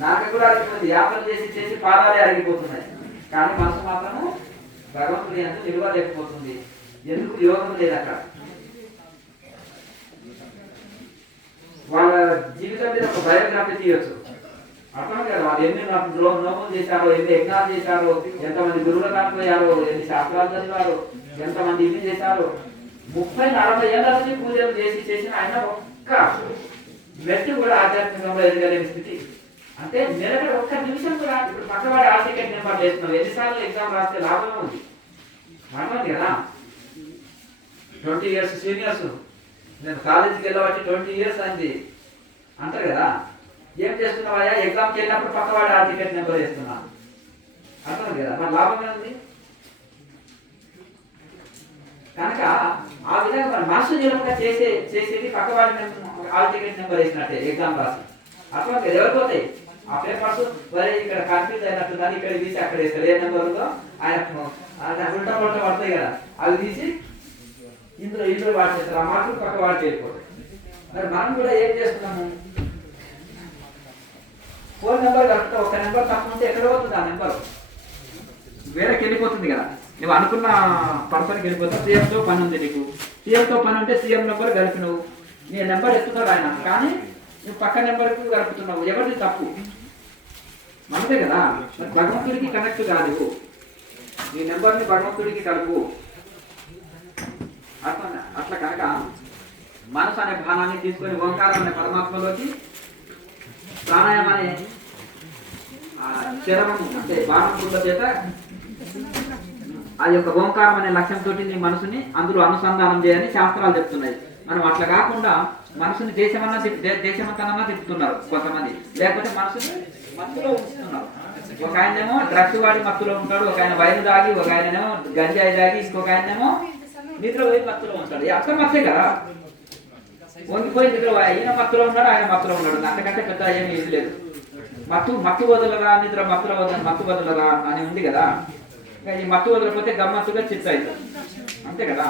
నాకు కూడా అరిగిపోతుంది, యాత్రలు చేసి చేసి పాదాలే అరిగిపోతున్నాయి, కానీ మనసు మాత్రము భగవంతుడి అంతా నిలవలేకపోతుంది. ఎందుకు? యోగం లేదు అక్కడ. వాళ్ళ జీవితం మీద ఒక బయోగ్రఫీ తీయొచ్చు, అర్థం కదా. వాళ్ళు ఎన్ని నోములు చేశారో, ఎన్ని యజ్ఞాలు చేశారో, ఎంతమంది గురువులు కాకపోయారో, ఎన్ని శాస్త్రాలు చదివారో, ఎంతమంది ఇల్లు చేశారో. 30-40 ఏళ్ళ నుంచి పూజలు చేసి చేసిన ఆయన ఒక్క మెట్టు కూడా ఆధ్యాత్మికంలో ఎదగలేని స్థితి. అంటే నిలబడి ఒక్క నిమిషం కూడా. ఇప్పుడు పక్కవాడి ఆ టికెట్ నెంబర్ చేస్తున్నాం, ఎన్నిసార్లు ఎగ్జామ్ రాస్తే లాభమే ఉంది, అర్థం కదా. 20 years సీనియర్స్, నేను కాలేజీకి వెళ్ళబట్టి 20 years అయింది అంటారు కదా. ఏం చేస్తున్నావా? ఎగ్జామ్కి వెళ్ళినప్పుడు పక్కవాడి ఆ టికెట్ నెంబర్ వేస్తున్నా, అర్థం కదా. మన లాభమే ఉంది కనుక ఆ విధంగా మన మనసు నిలబడిగా చేసేది పక్కవాడి ఆ టికెట్ నెంబర్ వేసినట్టే ఎగ్జామ్ రాసి, అర్థం కదా. ఎవరు పోతాయి ఆ పేపర్స్? వరే ఇక్కడ కన్ఫ్యూజ్ అయినట్టుందని ఇక్కడ తీసి అక్కడ వేస్తారు, ఏ నెంబర్ ఉందో ఆయన ఉల్టా పొల్టా పడతాయి కదా, అవి తీసి ఇందులో వాడేస్తారు, ఆ మార్కులు పక్క వాడికి వెళ్ళిపోతాయి. మరి మనం కూడా ఏం చేస్తున్నాము? ఫోన్ నెంబర్ కరెక్ట్, ఒక నెంబర్ తక్కువ ఉంటే ఎక్కడ పోతుంది ఆ నెంబర్? వేరేకి వెళ్ళిపోతుంది కదా. నువ్వు అనుకున్న పర్సన్కి వెళ్ళిపోతావు. సీఎంతో పని ఉంది నీకు, సీఎంతో పని ఉంటే సీఎం నెంబర్ కలిపి నువ్వు నీ నెంబర్ ఎత్తుతాడు ఆయన, కానీ నువ్వు పక్క నెంబర్కి గడుపుతున్నావు. ఎవరిది తప్పు? మనదే కదా. భగవంతుడికి కనెక్ట్ కాదు, నీ నెంబర్ని భగవంతుడికి కలుపు. అట్లా కనుక మనసు అనే భానాన్ని తీసుకొని ఓంకారం అనే పరమాత్మలోకి, ప్రాణాయామం అనే చరమము అంటే బాణం పుల్ల చేత ఆ యొక్క ఓంకారం అనే లక్ష్యంతో నీ మనసుని అందులో అనుసంధానం చేయని శాస్త్రాలు చెప్తున్నాయి. మనం అట్లా కాకుండా మనసుని దేశమంతనన్నా తిప్పుతున్నారు కొంతమంది, లేకపోతే మనసుని మత్తులో ఉంచుతున్నారు. ఒక ఆయనేమో డ్రగ్స్ వాడి మత్తులో ఉంటాడు, ఒక ఆయన వైన్ తాగి, ఒక ఆయనేమో గంజాయి తాగి, ఇంకొక ఆయనేమో నిద్ర పోయి మత్తులో ఉంటాడు. అంత మత్తే కదా, వంగిపోయి నిద్ర ఈయన మత్తులో ఉన్నాడు, ఆయన మత్తులో ఉన్నాడు, అంతకంటే పెద్ద ఏమీ ఇది లేదు. మత్తు వదలరా, నిద్ర మత్తు వదలరా అని ఉంది కదా. ఈ మత్తు వదలకపోతే గమ్మత్తుగా చిత్త అవుతుంది, అంతే కదా.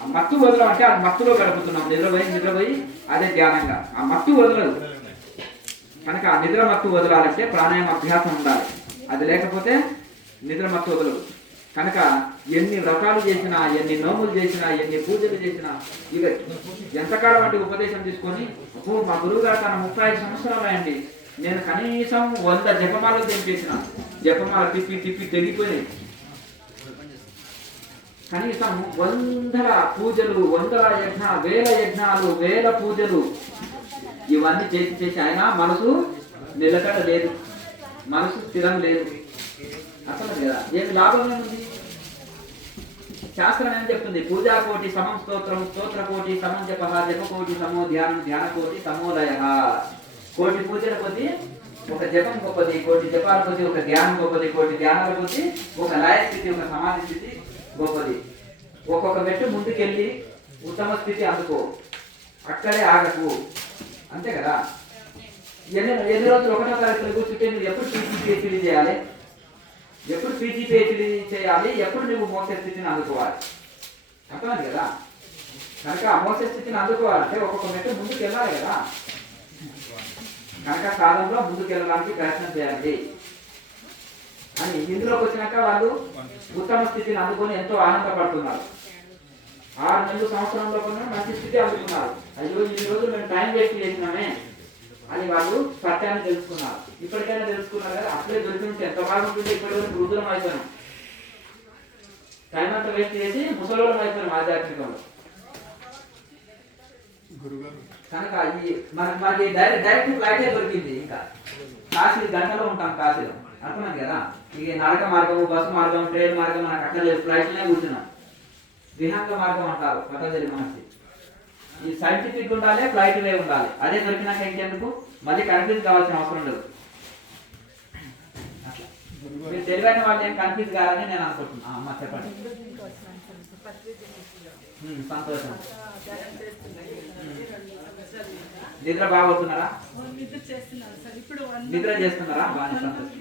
ఆ మత్తు వదలం అంటే ఆ మత్తులో గడుపుతున్నాం, నిద్రపోయి అదే ధ్యానంగా. ఆ మత్తు వదలదు కనుక ఆ నిద్ర మత్తు వదలాలంటే ప్రాణాయామ అభ్యాసం ఉండాలి, అది లేకపోతే నిద్ర మత్తు వదలదు. కనుక ఎన్ని వ్రతాలు చేసినా, ఎన్ని నోములు చేసినా, ఎన్ని పూజలు చేసినా, ఇక ఎంతకాలం అంటే ఉపదేశం తీసుకొని, అప్పుడు మా గురువు గారు తన 35 సంవత్సరాలు అయ్యండి, నేను కనీసం 100 జపమాలు తెంపేసిన, జపమాల తిప్పి తెగిపోయినాయి. కనీసం 100 పూజలు, 100 వేల యజ్ఞాలు, వేల పూజలు, ఇవన్నీ చేసి ఆయన మనసు నిలకడ లేదు, మనసు స్థిరం లేదు. అసలు కదా ఏమి లాభం ఏముంది? శాస్త్రం ఏం చెప్తుంది? పూజా కోటి సమం స్తోత్రం, స్తోత్ర కోటి సమం జప, జప కోటి సమో ధ్యానం, ధ్యాన కోటి సమోదయ. కోటి పూజల కొద్ది ఒక జపం గొప్పది, కోటి జపాల కొద్ది ఒక ధ్యానం గొప్పది, కోటి ధ్యానాల కొద్ది ఒక లయ స్థితి, ఒక సమాధి స్థితి గొప్పది. ఒక్కొక్క మెట్టు ముందుకెళ్ళి ఉత్తమ స్థితి అందుకో, అక్కడే ఆగకు, అంతే కదా. ఎన్ని రోజులు ఒకటో తరగతిలో కూర్చుంటే నువ్వు ఎప్పుడు పీజీ చేయాలి, ఎప్పుడు పీజీ చేయాలి, ఎప్పుడు నువ్వు మోక్ష స్థితిని అందుకోవాలి, అర్థమైంది కదా. కనుక ఆ మోక్ష స్థితిని అందుకోవాలంటే ఒక్కొక్క మెట్టు ముందుకు వెళ్ళాలి కదా. కనుక సాధనలో ముందుకు వెళ్ళడానికి ప్రయత్నం చేయండి అని ఇందులోకి వచ్చినాక వాళ్ళు ఉత్తమ స్థితిని అందుకొని ఎంతో ఆనందపడుతున్నారు. 6 నెలలు సంవత్సరంలో కూడా మంచి స్థితి అందుకున్నారు. అయ్యో ఈ రోజు మేము టైం వేస్ట్ చేసినామే అని వాళ్ళు సత్యాన్ని తెలుసుకున్నారు. ఇప్పటికైనా తెలుసుకున్నారు కదా, అప్పుడే దొరికింటే ఎంత బాగుంటుంది. ఇప్పటి వరకు వృద్ధులం అయిపోయాం, టైం అంతా వేస్ట్ చేసి ముసలోళం అయిపోయాం ఆధ్యాత్మికంలో. కనుక మనకి డైరెక్ట్ ఫ్లైటే దొరికింది. ఇంకా కాశీ గంటలో ఉంటాం, కాశీలో, అర్థమైంది కదా. ఇక నడక మార్గము, బస్సు మార్గం, ట్రైన్ మార్గం మనకు అక్కడ లేదు, ఫ్లైట్లోనే కూర్చున్నాం. విహంగ మార్గం అంటారు పతంజలి మహర్షి. ఈ సైంటిఫిక్ ఉండాలి, ఫ్లైట్ వే ఉండాలి. అదే దొరికినాక ఇంకెందుకు మళ్ళీ కన్ఫ్యూజ్ కావాల్సిన అవసరం లేదు. మీరు తెలివైన వాళ్ళు ఏం కన్ఫ్యూజ్ కావాలని నేను అనుకుంటున్నాను. అమ్మ చెప్పండి. సంతోషం. నిద్ర బాగుతున్నారా? నిద్ర చేస్తున్నారా? బాగా సంతోషం.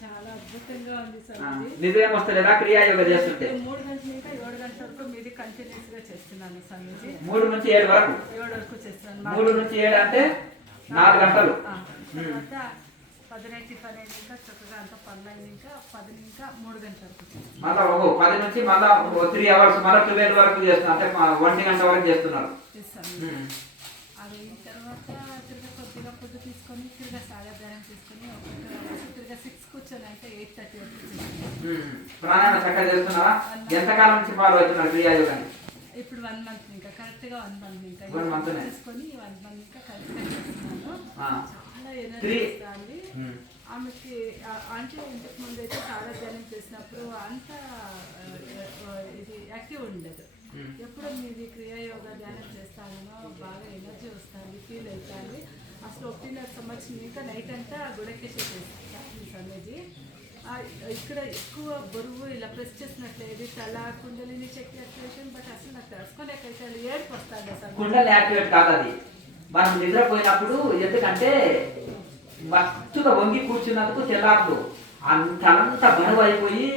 చాలా అద్భుతంగా ఉంది సార్. నిద్ర ఏమొస్తలేదా క్రియా యోగా చేస్తుంటే? 3 గంటల నుంచి 7 గంటల వరకు మీది కంటిన్యూస్ గా చేస్తున్నాను స్వామీజీ. 3 నుంచి 7 వరకు చేస్తున్నాను. 3 నుంచి 7 అంటే 4 గంటలు. తర్వాత 10 టిఫిన్ అయిన ఇంకా చక్కగా అంతా పనులు అయిన ఇంకా 10 ఇంకా 3 గంటల వరకు మళ్ళీ 10 నుంచి మళ్ళీ 3 అవర్స్ మళ్ళీ 12 వరకు చేస్తున్నారు, అంటే 1 గంట వరకు చేస్తున్నారు. అది తర్వాత తిరిగి కొద్దిగా ఫుడ్ తీసుకొని తిరిగి సాగధ్యానం తీసుకొని తిరిగి 6 కూర్చొని అంటే 8:30 వరకు ప్రాణాయామం చక్కగా చేస్తున్నారా? ఎంతకాలం నుంచి ఫాలో అవుతున్నారు క్రియాయోగాన్ని? ఇప్పుడు 1 మంత్ ఇంకా కరెక్ట్గా 1 మంత్ ఇంకా 1 మంత్ తీసుకొని 1 మంత్ ఇంకా కరెక్ట్గా చేస్తున్నాను. చాలా ఎనర్జీ వస్తుంది ఆమెకి. అంటే ఇంతకు ముందు అయితే సాగధ్యానం చేసినప్పుడు అంత ఇది యాక్టివ్ ఉండదు. ఎప్పుడు మీది క్రియాయోగా ధ్యానం చేస్తానో బాగా ఎనర్జీ వస్తుంది, ఫీల్ అవుతుంది. అసలు 1.5 సంవత్సరం ఇంకా నైట్ అంతా గుడకెచ్చేసేది సమేది. ఇక్కడ ఎక్కువ బరువు ఇలా ప్రెస్ చేసినట్లేదు తల కుండలిని చెక్ యాక్టివేషన్, బట్ అసలు నాకు తెలుసుకోలేకైతే ఏడుపు వస్తుంది అసలు. కుండలి యాక్టివేట్ కాదు అది, మనం నిద్రపోయినప్పుడు. ఎందుకంటే మత్తుగా వంగి కూర్చున్నందుకు తెల్లారులు తలంతా బరువు అయిపోయి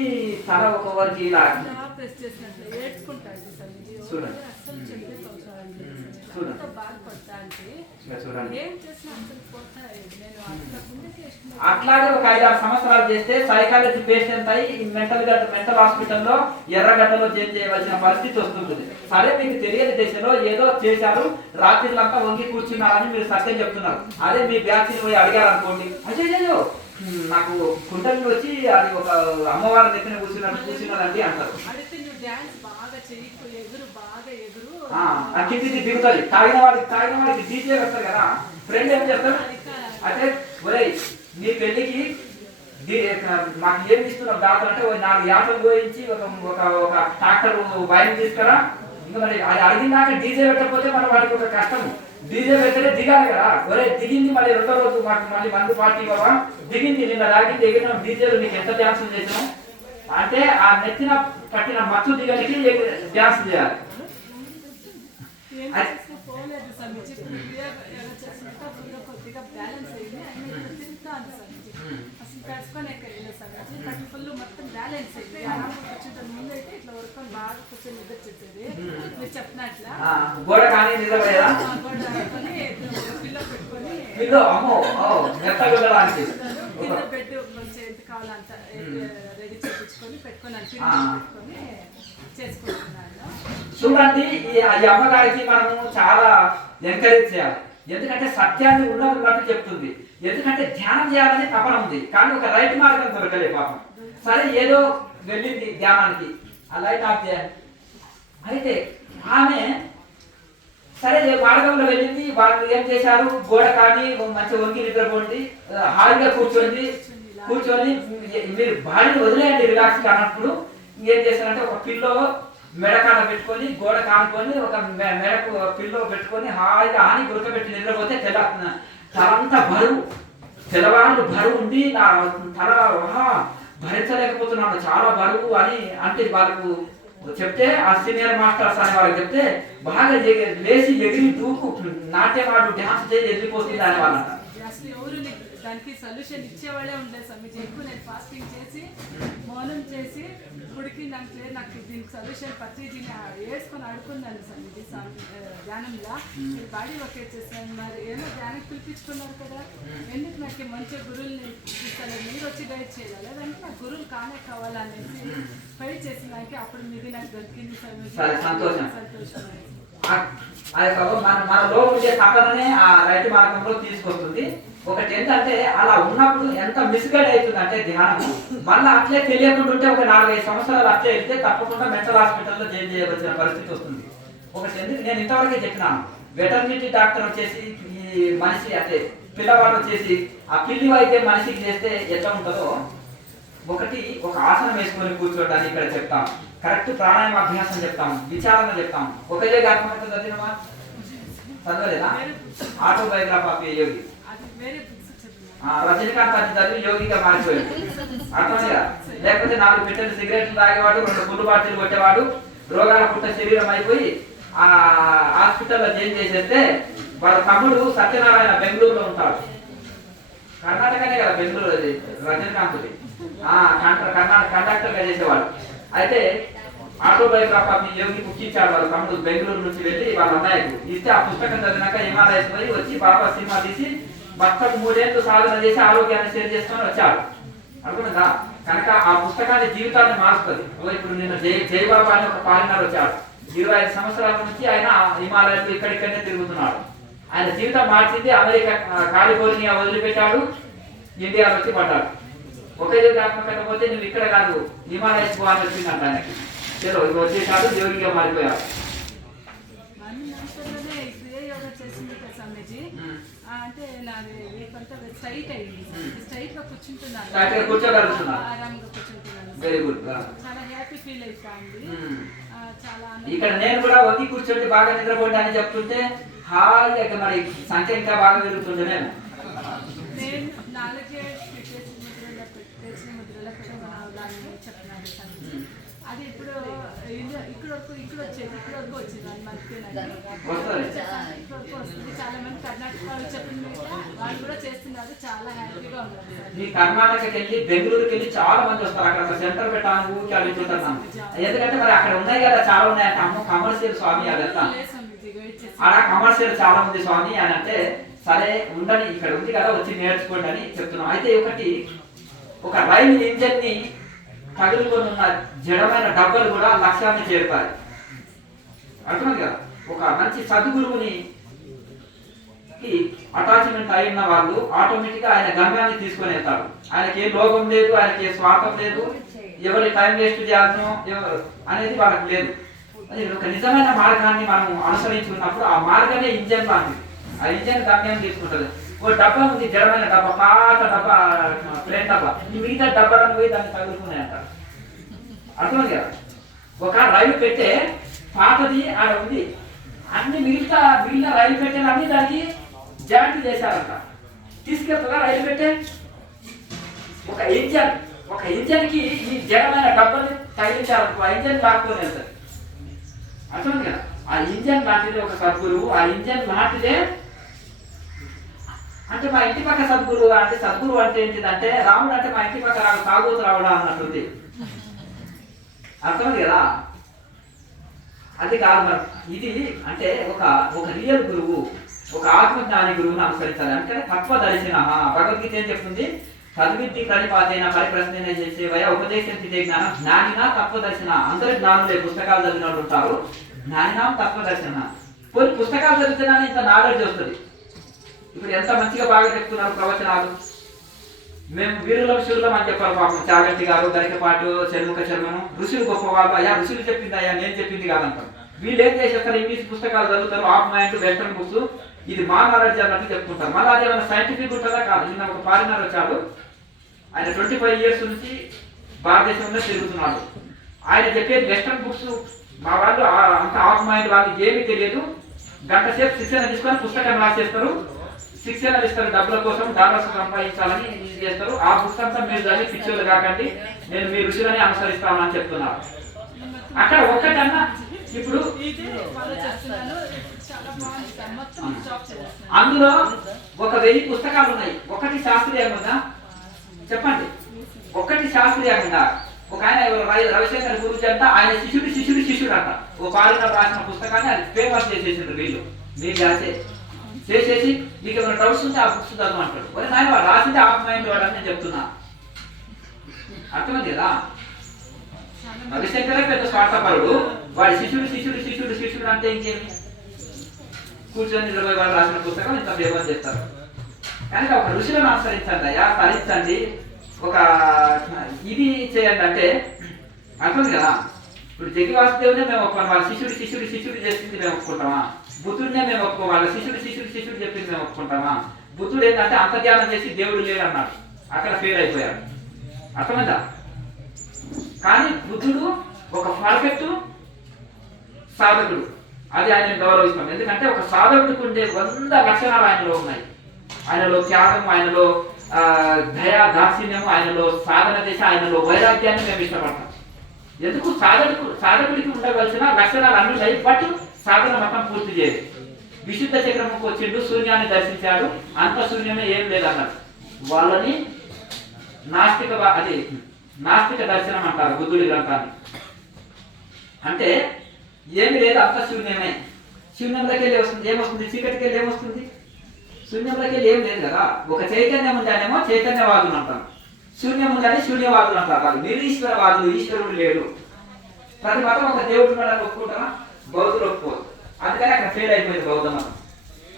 తల ఒక వరకు ఇలా ప్రెస్ చేసినట్లు ఏడ్చుకుంటాను చూడండి. అసలు చెప్పే బాధపడతా అంటే ఏం చేసినా అసలు పోతాయి. నేను అసలు అట్లాగే ఒక 5-6 సంవత్సరాలు చేస్తే సైకాలజీ పేషెంట్ అయ్యి మెంటల్ హాస్పిటల్లో ఎర్రగడ్డలో చేంజ్ చేయవలసిన పరిస్థితి వస్తుంటుంది. సరే మీకు తెలియని దశలో ఏదో చేశారు, రాత్రిలంతా వంగి కూర్చున్నారని మీరు సత్యం చెప్తున్నారు. అదే మీ బ్యాచ్ పోయి అడిగారు అనుకోండి, అయ్యో నాకు కుండలు వచ్చి అది ఒక అమ్మవారి నెత్తిన కూర్చున్నదండి అంటారు. కింది దిగుతుంది. తాగిన వాడికి డీజే వస్తారు కదా, ఫ్రెండ్ ఏం చేస్తారు అంటే ఒరే నీ పెళ్లికి మాకు ఏం ఇస్తున్నావు దాతలు అంటే 4 యాటలు పోయించి ఒక ట్రాక్టర్ వైన్ తీసుకురా. ఇంకా మరి అది అడిగినాక డీజే పెట్టకపోతే మన వాడికి ఒక కష్టము. డీజే పెట్టలే దిగాలి కదా, ఒరే దిగింది మళ్ళీ 2వ రోజు మాకు మళ్ళీ మందు పార్టీ బాబా దిగింది, నిన్న రాగింది ఎగిరిన డీజేలు నీకు ఎంత డ్యాన్స్ చేసినాం అంటే ఆ నెత్తిన పట్టిన మత్తు దిగనికి డ్యాన్స్ చేయాలి. కొద్దిగా బ్యాలెన్స్ అయింది తింటాను అసలు తడుచుకోలేకపోయింది సార్. ఫుల్ మొత్తం బ్యాలెన్స్ అయింది. కూర్చుంటాను ముందు అయితే ఇట్లా వరకు బాగా కూర్చొని నిద్ర చెప్పేది మీరు చెప్పినట్లా గోడ కానీ నిద్రపోయేదా పిల్లో పెట్టుకొని కింద బెడ్ కొంచెం ఎంత కావాలంత రెడీ చేయించుకొని పెట్టుకొని పెట్టుకొని చేసుకుంటున్నాను. చూడండి ఈ అమ్మగారికి మనము చాలా ఎంకరేజ్ చేయాలి. ఎందుకంటే సత్యాన్ని ఉన్నది చెప్తుంది. ఎందుకంటే ధ్యానం చేయాలని తపన ఉంది, కానీ ఒక రైట్ మార్గం దొరకలే పాపం. సరే ఏదో వెళ్ళింది ధ్యానానికి, ఆ లైట్ ఆఫ్ చేయాలి. అయితే ఆమె సరే మార్గంలో వెళ్ళింది. వాళ్ళు ఏం చేశారు, గోడ కానీ మంచి వంగి నిద్రపోండి, హాయిగా కూర్చొని మీరు బాడీని వదిలేయండి రిలాక్స్ అన్నప్పుడు ఏం చేశారంటే ఒక పిల్లో మెడకాడ పెట్టుకొని గోడ కానుకొని ఒక మెడకు పిల్లో పెట్టుకొని హాయిగా ఆని గురకబెట్టి నిద్రపోతే తలంతా బరువు, తెల్లవాళ్ళు బరువు ఉండి నా తల భరించలేకపోతున్నాను చాలా బరువు అని అంటే వాళ్ళకు చెప్తే ఆ సీనియర్ మాస్టర్స్ అని వాళ్ళకి చెప్తే బాగా లేచి ఎగిరి దూకు నాట్యం ఆడు డ్యాన్స్ చేసి ఎగిరిపోతుంది అని వాళ్ళంట. అసలు ఎవరు దానికి సొల్యూషన్ ఇచ్చేవాళ్ళే ఉండేది సమీజీ. ఎక్కువ నేను ఫాస్టింగ్ చేసి మౌనం చేసి ఇప్పటికి నాకు లేదు, నాకు దీనికి సొల్యూషన్ ప్రతి దీన్ని వేసుకొని అడుకున్నాను సమీజీ ధ్యానంలో. మీరు బాడీ వర్క్ చేస్తాను, మరి ఏమో ధ్యానం పిలిపించుకున్నారు కదా, ఎందుకు నాకు మంచి గురువుల్ని ఇస్తాను, మీరు వచ్చి గైడ్ చేయాలి అంటే నాకు గురువులు కానే కావాలనేసి ట్రై చేసినాక అప్పుడు మీది నాకు దొరికింది సమీజీ. సంతోషం. మనలో ఉండే తపననే ఆ రైట్ మార్గంలో తీసుకొస్తుంది. ఒకటి ఏంటంటే అలా ఉన్నప్పుడు ఎంత మిస్గైడ్ అవుతుంది అంటే ధ్యానం మళ్ళీ అట్లే తెలియకుండా ఉంటే ఒక 4-5 సంవత్సరాలు అట్లే వెళ్తే తప్పకుండా మెంటల్ హాస్పిటల్లో జాయిన్ చేయవలసిన పరిస్థితి వస్తుంది. ఒకటి ఎందుకు నేను ఇంతవరకే చెప్పినాను, వెటర్నిటీ డాక్టర్ వచ్చేసి ఈ మనిషి అంటే పిల్లవాడు వచ్చేసి ఆ పిల్లి వైద్యం మనిషికి చేస్తే ఎట్లా ఉంటుందో ఒకటి ఒక ఆసనం వేసుకొని కూర్చోవడానికి ఇక్కడ చెప్తాం, కరెక్ట్ ప్రాణాయామ అభ్యాసం చెప్తాం, విచారణ చెప్తాం. ఒకే అర్థమైతే చదివినమా చదవలేదా? ఆటోబయోగ్రఫీ ఆఫ్ ఏ యోగి రజనీకాంత్ అని చదివి యోగిగా మారిపోయాడు అర్థమేగా. లేకపోతే 4 పెట్టెలు సిగరెట్లు తాగేవాడు, 2 గుండు బాటిల్ కొట్టేవాడు, రోగాల పుట్ట శరీరం అయిపోయి ఆ హాస్పిటల్లో జాయిన్ చేసేస్తే వాళ్ళ తమ్ముడు సత్యనారాయణ బెంగళూరులో ఉంటాడు. కర్ణాటకనే కదా బెంగళూరు రజనీకాంత్ది, కండక్టర్ గా చేసేవాడు. అయితే ఆటోబయోగ్రాఫ్ ఆఫ్ యోగి బుక్ ఇచ్చాడు వాళ్ళ తమ్ముడు బెంగళూరు నుంచి వెళ్ళి వాళ్ళ అన్నయ్యకు ఇస్తే ఆ పుస్తకం చదివినాక హిమాలయస్ పోయి వచ్చి బాబా సినిమా తీసి భర్తకు 3 ఏళ్ళు సాధన చేసి ఆరోగ్యాన్ని షేర్ చేసుకొని వచ్చాడు. అనుకున్నదా కనుక ఆ పుస్తకాన్ని జీవితాన్ని మారుస్తుంది. ఇప్పుడు నేను జయబాబా అని ఒక పాలినారు వచ్చాడు. 25 సంవత్సరాల నుంచి ఆయన హిమాలయాలు ఇక్కడిక్కడనే తిరుగుతున్నాడు. ఆయన జీవితం మార్చింది. అమెరికా కాలిఫోర్నియా వదిలిపెట్టాడు, ఇండియాలో వచ్చి పడ్డాడు. ఒక యోగాత్మకత పోతే నువ్వు ఇక్కడ కాదు హిమాలయస్ పోవాలని వచ్చిందంట ఆయనకి. చలో ఇవి వచ్చేసాడు, యోగిగా మారిపోయాడు. అంటే నాది కొంత స్ట్రైట్ అయింది, స్ట్రైట్ గా కూర్చుంటున్నాను, ఆరాంగా కూర్చుంటున్నాను. Very good. చాలా హ్యాపీ ఫీల్ అవుతాంది. చాలా ఇక్కడ నేను కూడా వంగి కూర్చోండి బాగా నిద్రపోండి అని చెప్తుంటే హాయిగా మరి సంఖ్య ఇంకా బాగా పెరుగుతుంది. నేను 4 ముద్రల చెప్తున్నాను. అది ఇప్పుడు ఇక్కడ వచ్చేది, ఇక్కడ వరకు వచ్చింది. అది వస్తుంది. చాలా మంది కర్ణాటక వాళ్ళు చెప్పిన వాళ్ళు కూడా చేస్తున్నారు. చాలా హ్యాపీగా ఉన్నారు. ఈ కర్ణాటకకి వెళ్ళి బెంగళూరుకి వెళ్ళి చాలా మంది వస్తారు. అక్కడ సెంటర్ పెట్టాలని ఊరికి అడుగుతుంటాను. ఎందుకంటే మరి అక్కడ ఉన్నాయి కదా, చాలా ఉన్నాయంటే అమ్మ కమర్షియల్ స్వామి అదంతా అలా కమర్షియల్ చాలా ఉంది స్వామి అని అంటే సరే ఉండని ఇక్కడ ఉంది కదా వచ్చి నేర్చుకోండి అని చెప్తున్నాం. అయితే ఒక రైలు ఇంజన్ ని తగులుకొని ఉన్న జడమైన డబ్బలు కూడా లక్ష్యాన్ని చేరుతాయి. అర్థమైంది కదా. ఒక మంచి సద్గురువుని అటాచ్మెంట్ అయిన వాళ్ళు ఆటోమేటిక్ గా ఆయన గమ్యాన్ని తీసుకొని వెళ్తారు. ఆయనకి ఏ లోభం లేదు, ఆయనకి ఏ స్వార్థం లేదు, ఎవరి టైం వేస్ట్ చేయాలనో అనేది వాళ్ళకి లేదు. ఒక నిజమైన మార్గాన్ని మనం అనుసరించుకున్నప్పుడు ఆ మార్గమే ఇంజన్ లాంటిది. ఆ ఇంజన్ గమ్యం తీసుకుంటుంది. ఓ డబ్బా ఉంది, జడమైన డబ్బా, పాత డబ్బా, ప్లేన్ డబ్బా, మిగతా డబ్బాలను పోయి దాన్ని తగులుకునే అంటారు. అర్థమైంది కదా. ఒక రైలు పెట్టే పాతది ఆడ ఉంది, అన్ని మిగిలిన రైలు పెట్టేలు అన్ని దానికి జాయింట్ చేశారంట. తీసుకెళ్తుందా రైలు పెట్టే ఒక ఇంజన్ కి ఈ జడమైన డబ్బాని తగిలించారు. ఆ ఇంజన్ లాక్కొని వెళ్తారు. అర్థమైంది కదా. ఆ ఇంజన్ లాంటిదే ఒక సద్గురువు. ఆ ఇంజన్ లాంటిదే అంటే మా ఇంటి పక్క సద్గురువు అంటే సద్గురువు అంటే ఏంటిదంటే రాముడు అంటే మా ఇంటి పక్క రాడు, తాగూతు రావడం అన్నట్టుంది. అర్థమైంది కదా. అది కాదు మరి ఇది అంటే ఒక రియల్ గురువు, ఒక ఆత్మజ్ఞాని గురువుని అనుసరించాలి. అంటే తత్వదర్శిన. భగవద్గీత ఏం చెప్తుంది? తద్విద్ది ప్రణిపాతైన పరిప్రశ్న చేసేవయ ఉపదేశం తినే జ్ఞానం జ్ఞానిన తత్వదర్శన. అందరూ జ్ఞానులే, పుస్తకాలు చదివిన వాళ్ళు ఉంటారు. జ్ఞానినా తత్వదర్శన. కొన్ని పుస్తకాలు చదివితేనే ఇంత నాలెడ్జ్ వస్తుంది. ఇప్పుడు ఎంత మంచిగా బాగా చెప్తున్నారు ప్రవచనాలు. మేము వీరులం శూరులం అని చెప్పారు పాపం చాగంటి గారు, గరికపాటు, షణ్ముఖ శర్మను. ఋషులు గొప్పవాళ్ళు. అయ్యా ఋషులు చెప్పింది అయ్యా నేను చెప్పింది కాదంటారు. వీళ్ళు ఏం చేసేస్తారు? ఇంగ్లీష్ పుస్తకాలు చదువుతారు, ఆఫ్ మైండ్ వెస్టర్న్ బుక్స్, ఇది మా నాలెడ్జ్ అన్నట్టు చెప్పుకుంటారు. మళ్ళీ అది ఏమైనా సైంటిఫిక్ ఉంటుందా కాదు. నిన్న ఒక ఫారినర్ వచ్చాడు, ఆయన 25 years నుంచి భారతదేశంలో తిరుగుతున్నాడు. ఆయన చెప్పేది వెస్టర్న్ బుక్స్. మా వాళ్ళు అంత ఆఫ్ మైండ్, వాళ్ళకి ఏమీ తెలియదు. గంట సేపు శిక్షణ తీసుకొని పుస్తకం రాసేస్తారు, శిక్షణలు ఇస్తారు, డబ్బుల కోసం డాలర్స్ సంపాదించాలని ఇది చేస్తారు. ఆ బుక్స్ అంతా మీరు చదివి పిచ్చోళ్ళు కాకండి, నేను మీ ఋషులని అనుసరిస్తామని చెప్తున్నారు. అక్కడ ఒక్కటన్నా ఇప్పుడు అందులో 1000 పుస్తకాలు ఉన్నాయి. ఒకటి శాస్త్రీయంగా చెప్పండి, ఒకటి శాస్త్రీయంగా. ఒక ఆయన రవిశంకర్ గురించి అంట, ఆయన శిష్యుడు అంట. ఓ పాలిన రాసిన పుస్తకాన్ని అది ఫేమస్ చేసేసిండ్రు వీళ్ళు. మీరు చేసేసి మీకు ఏమైనా డౌట్స్ ఉంటే ఆ బుక్స్ చదువు అంటాడు. మరి నాయన వాడు రాసింది ఆఫ్ మైండ్ వాడు అని నేను చెప్తున్నా. అర్థమైంది కదా. రవిశంకరే పెద్ద స్వార్థపరుడు, వాడి శిష్యుడు అంటే ఇంకేమి? కూర్చొని 20 వాళ్ళు రాసిన పుస్తకం ఇంత ఫేమస్ చేస్తారు. కనుక ఒక ఋషులను అనుసరించండి అయ్యా, తరించండి, ఒక ఇది చేయండి అంటే అర్థం కదా. ఇప్పుడు జగి వాసుదేవునే మేము ఒప్పుకోవాలి, వాళ్ళ శిష్యుడు చేసింది మేము ఒప్పుకుంటామా? బుద్ధుడినే మేము ఒప్పుకో, వాళ్ళ శిష్యుడు చెప్పింది మేము ఒప్పుకుంటామా? బుద్ధుడు ఏంటంటే అంతర్ధ్యానం చేసి దేవుడు లేడు అన్నాడు, అక్కడ ఫెయిల్ అయిపోయాడు. అర్థమైందా? కానీ బుద్ధుడు ఒక పర్ఫెక్ట్ సాధకుడు, అది ఆయన గౌరవిస్తాం. ఎందుకంటే ఒక సాధకుడికి ఉండే 100 లక్షణాలు ఆయనలో ఉన్నాయి. ఆయనలో త్యాగం, ఆయనలో దయా దాక్షిణ్యము, ఆయనలో సాధన చేసి ఆయనలో వైరాగ్యాన్ని మేము ఇష్టపడతాం. ఎందుకు? సాధకుడికి ఉండవలసిన లక్షణాలు అన్ని ఉన్నాయి, బట్ సాధన మొత్తం పూర్తి చేయదు. విశుద్ధ చక్రముకు వచ్చిండు, శూన్యాన్ని దర్శించాడు, అంత శూన్యమే ఏం లేదన్నారు. వాళ్ళని నాస్తిక దర్శనం అంటారు బుద్ధుడి గ్రంథాన్ని. అంటే ఏమి లేదు, అంత శూన్యమే. శూన్యంలోకి వెళ్ళి వస్తుంది ఏమొస్తుంది, చీకటికి వెళ్ళి ఏమొస్తుంది, శూన్యంలోకి వెళ్ళి ఏం లేదు కదా. ఒక చైతన్యం ఉందనేమో చైతన్యవాదులు అంటాం, శూన్యం ఉందని శూన్యవాదులు అంటారు. వాళ్ళు నిరీశ్వరవాదులు, ఈశ్వరుడు లేడు. ప్రతి మతం ఒక దేవుడు ఉన్నాడని ఒప్పుకుంటారా? బౌద్ధులు ఒప్పుకోరు. అందుకని అక్కడ ఫెయిల్ అయిపోయింది బౌద్ధ మతం,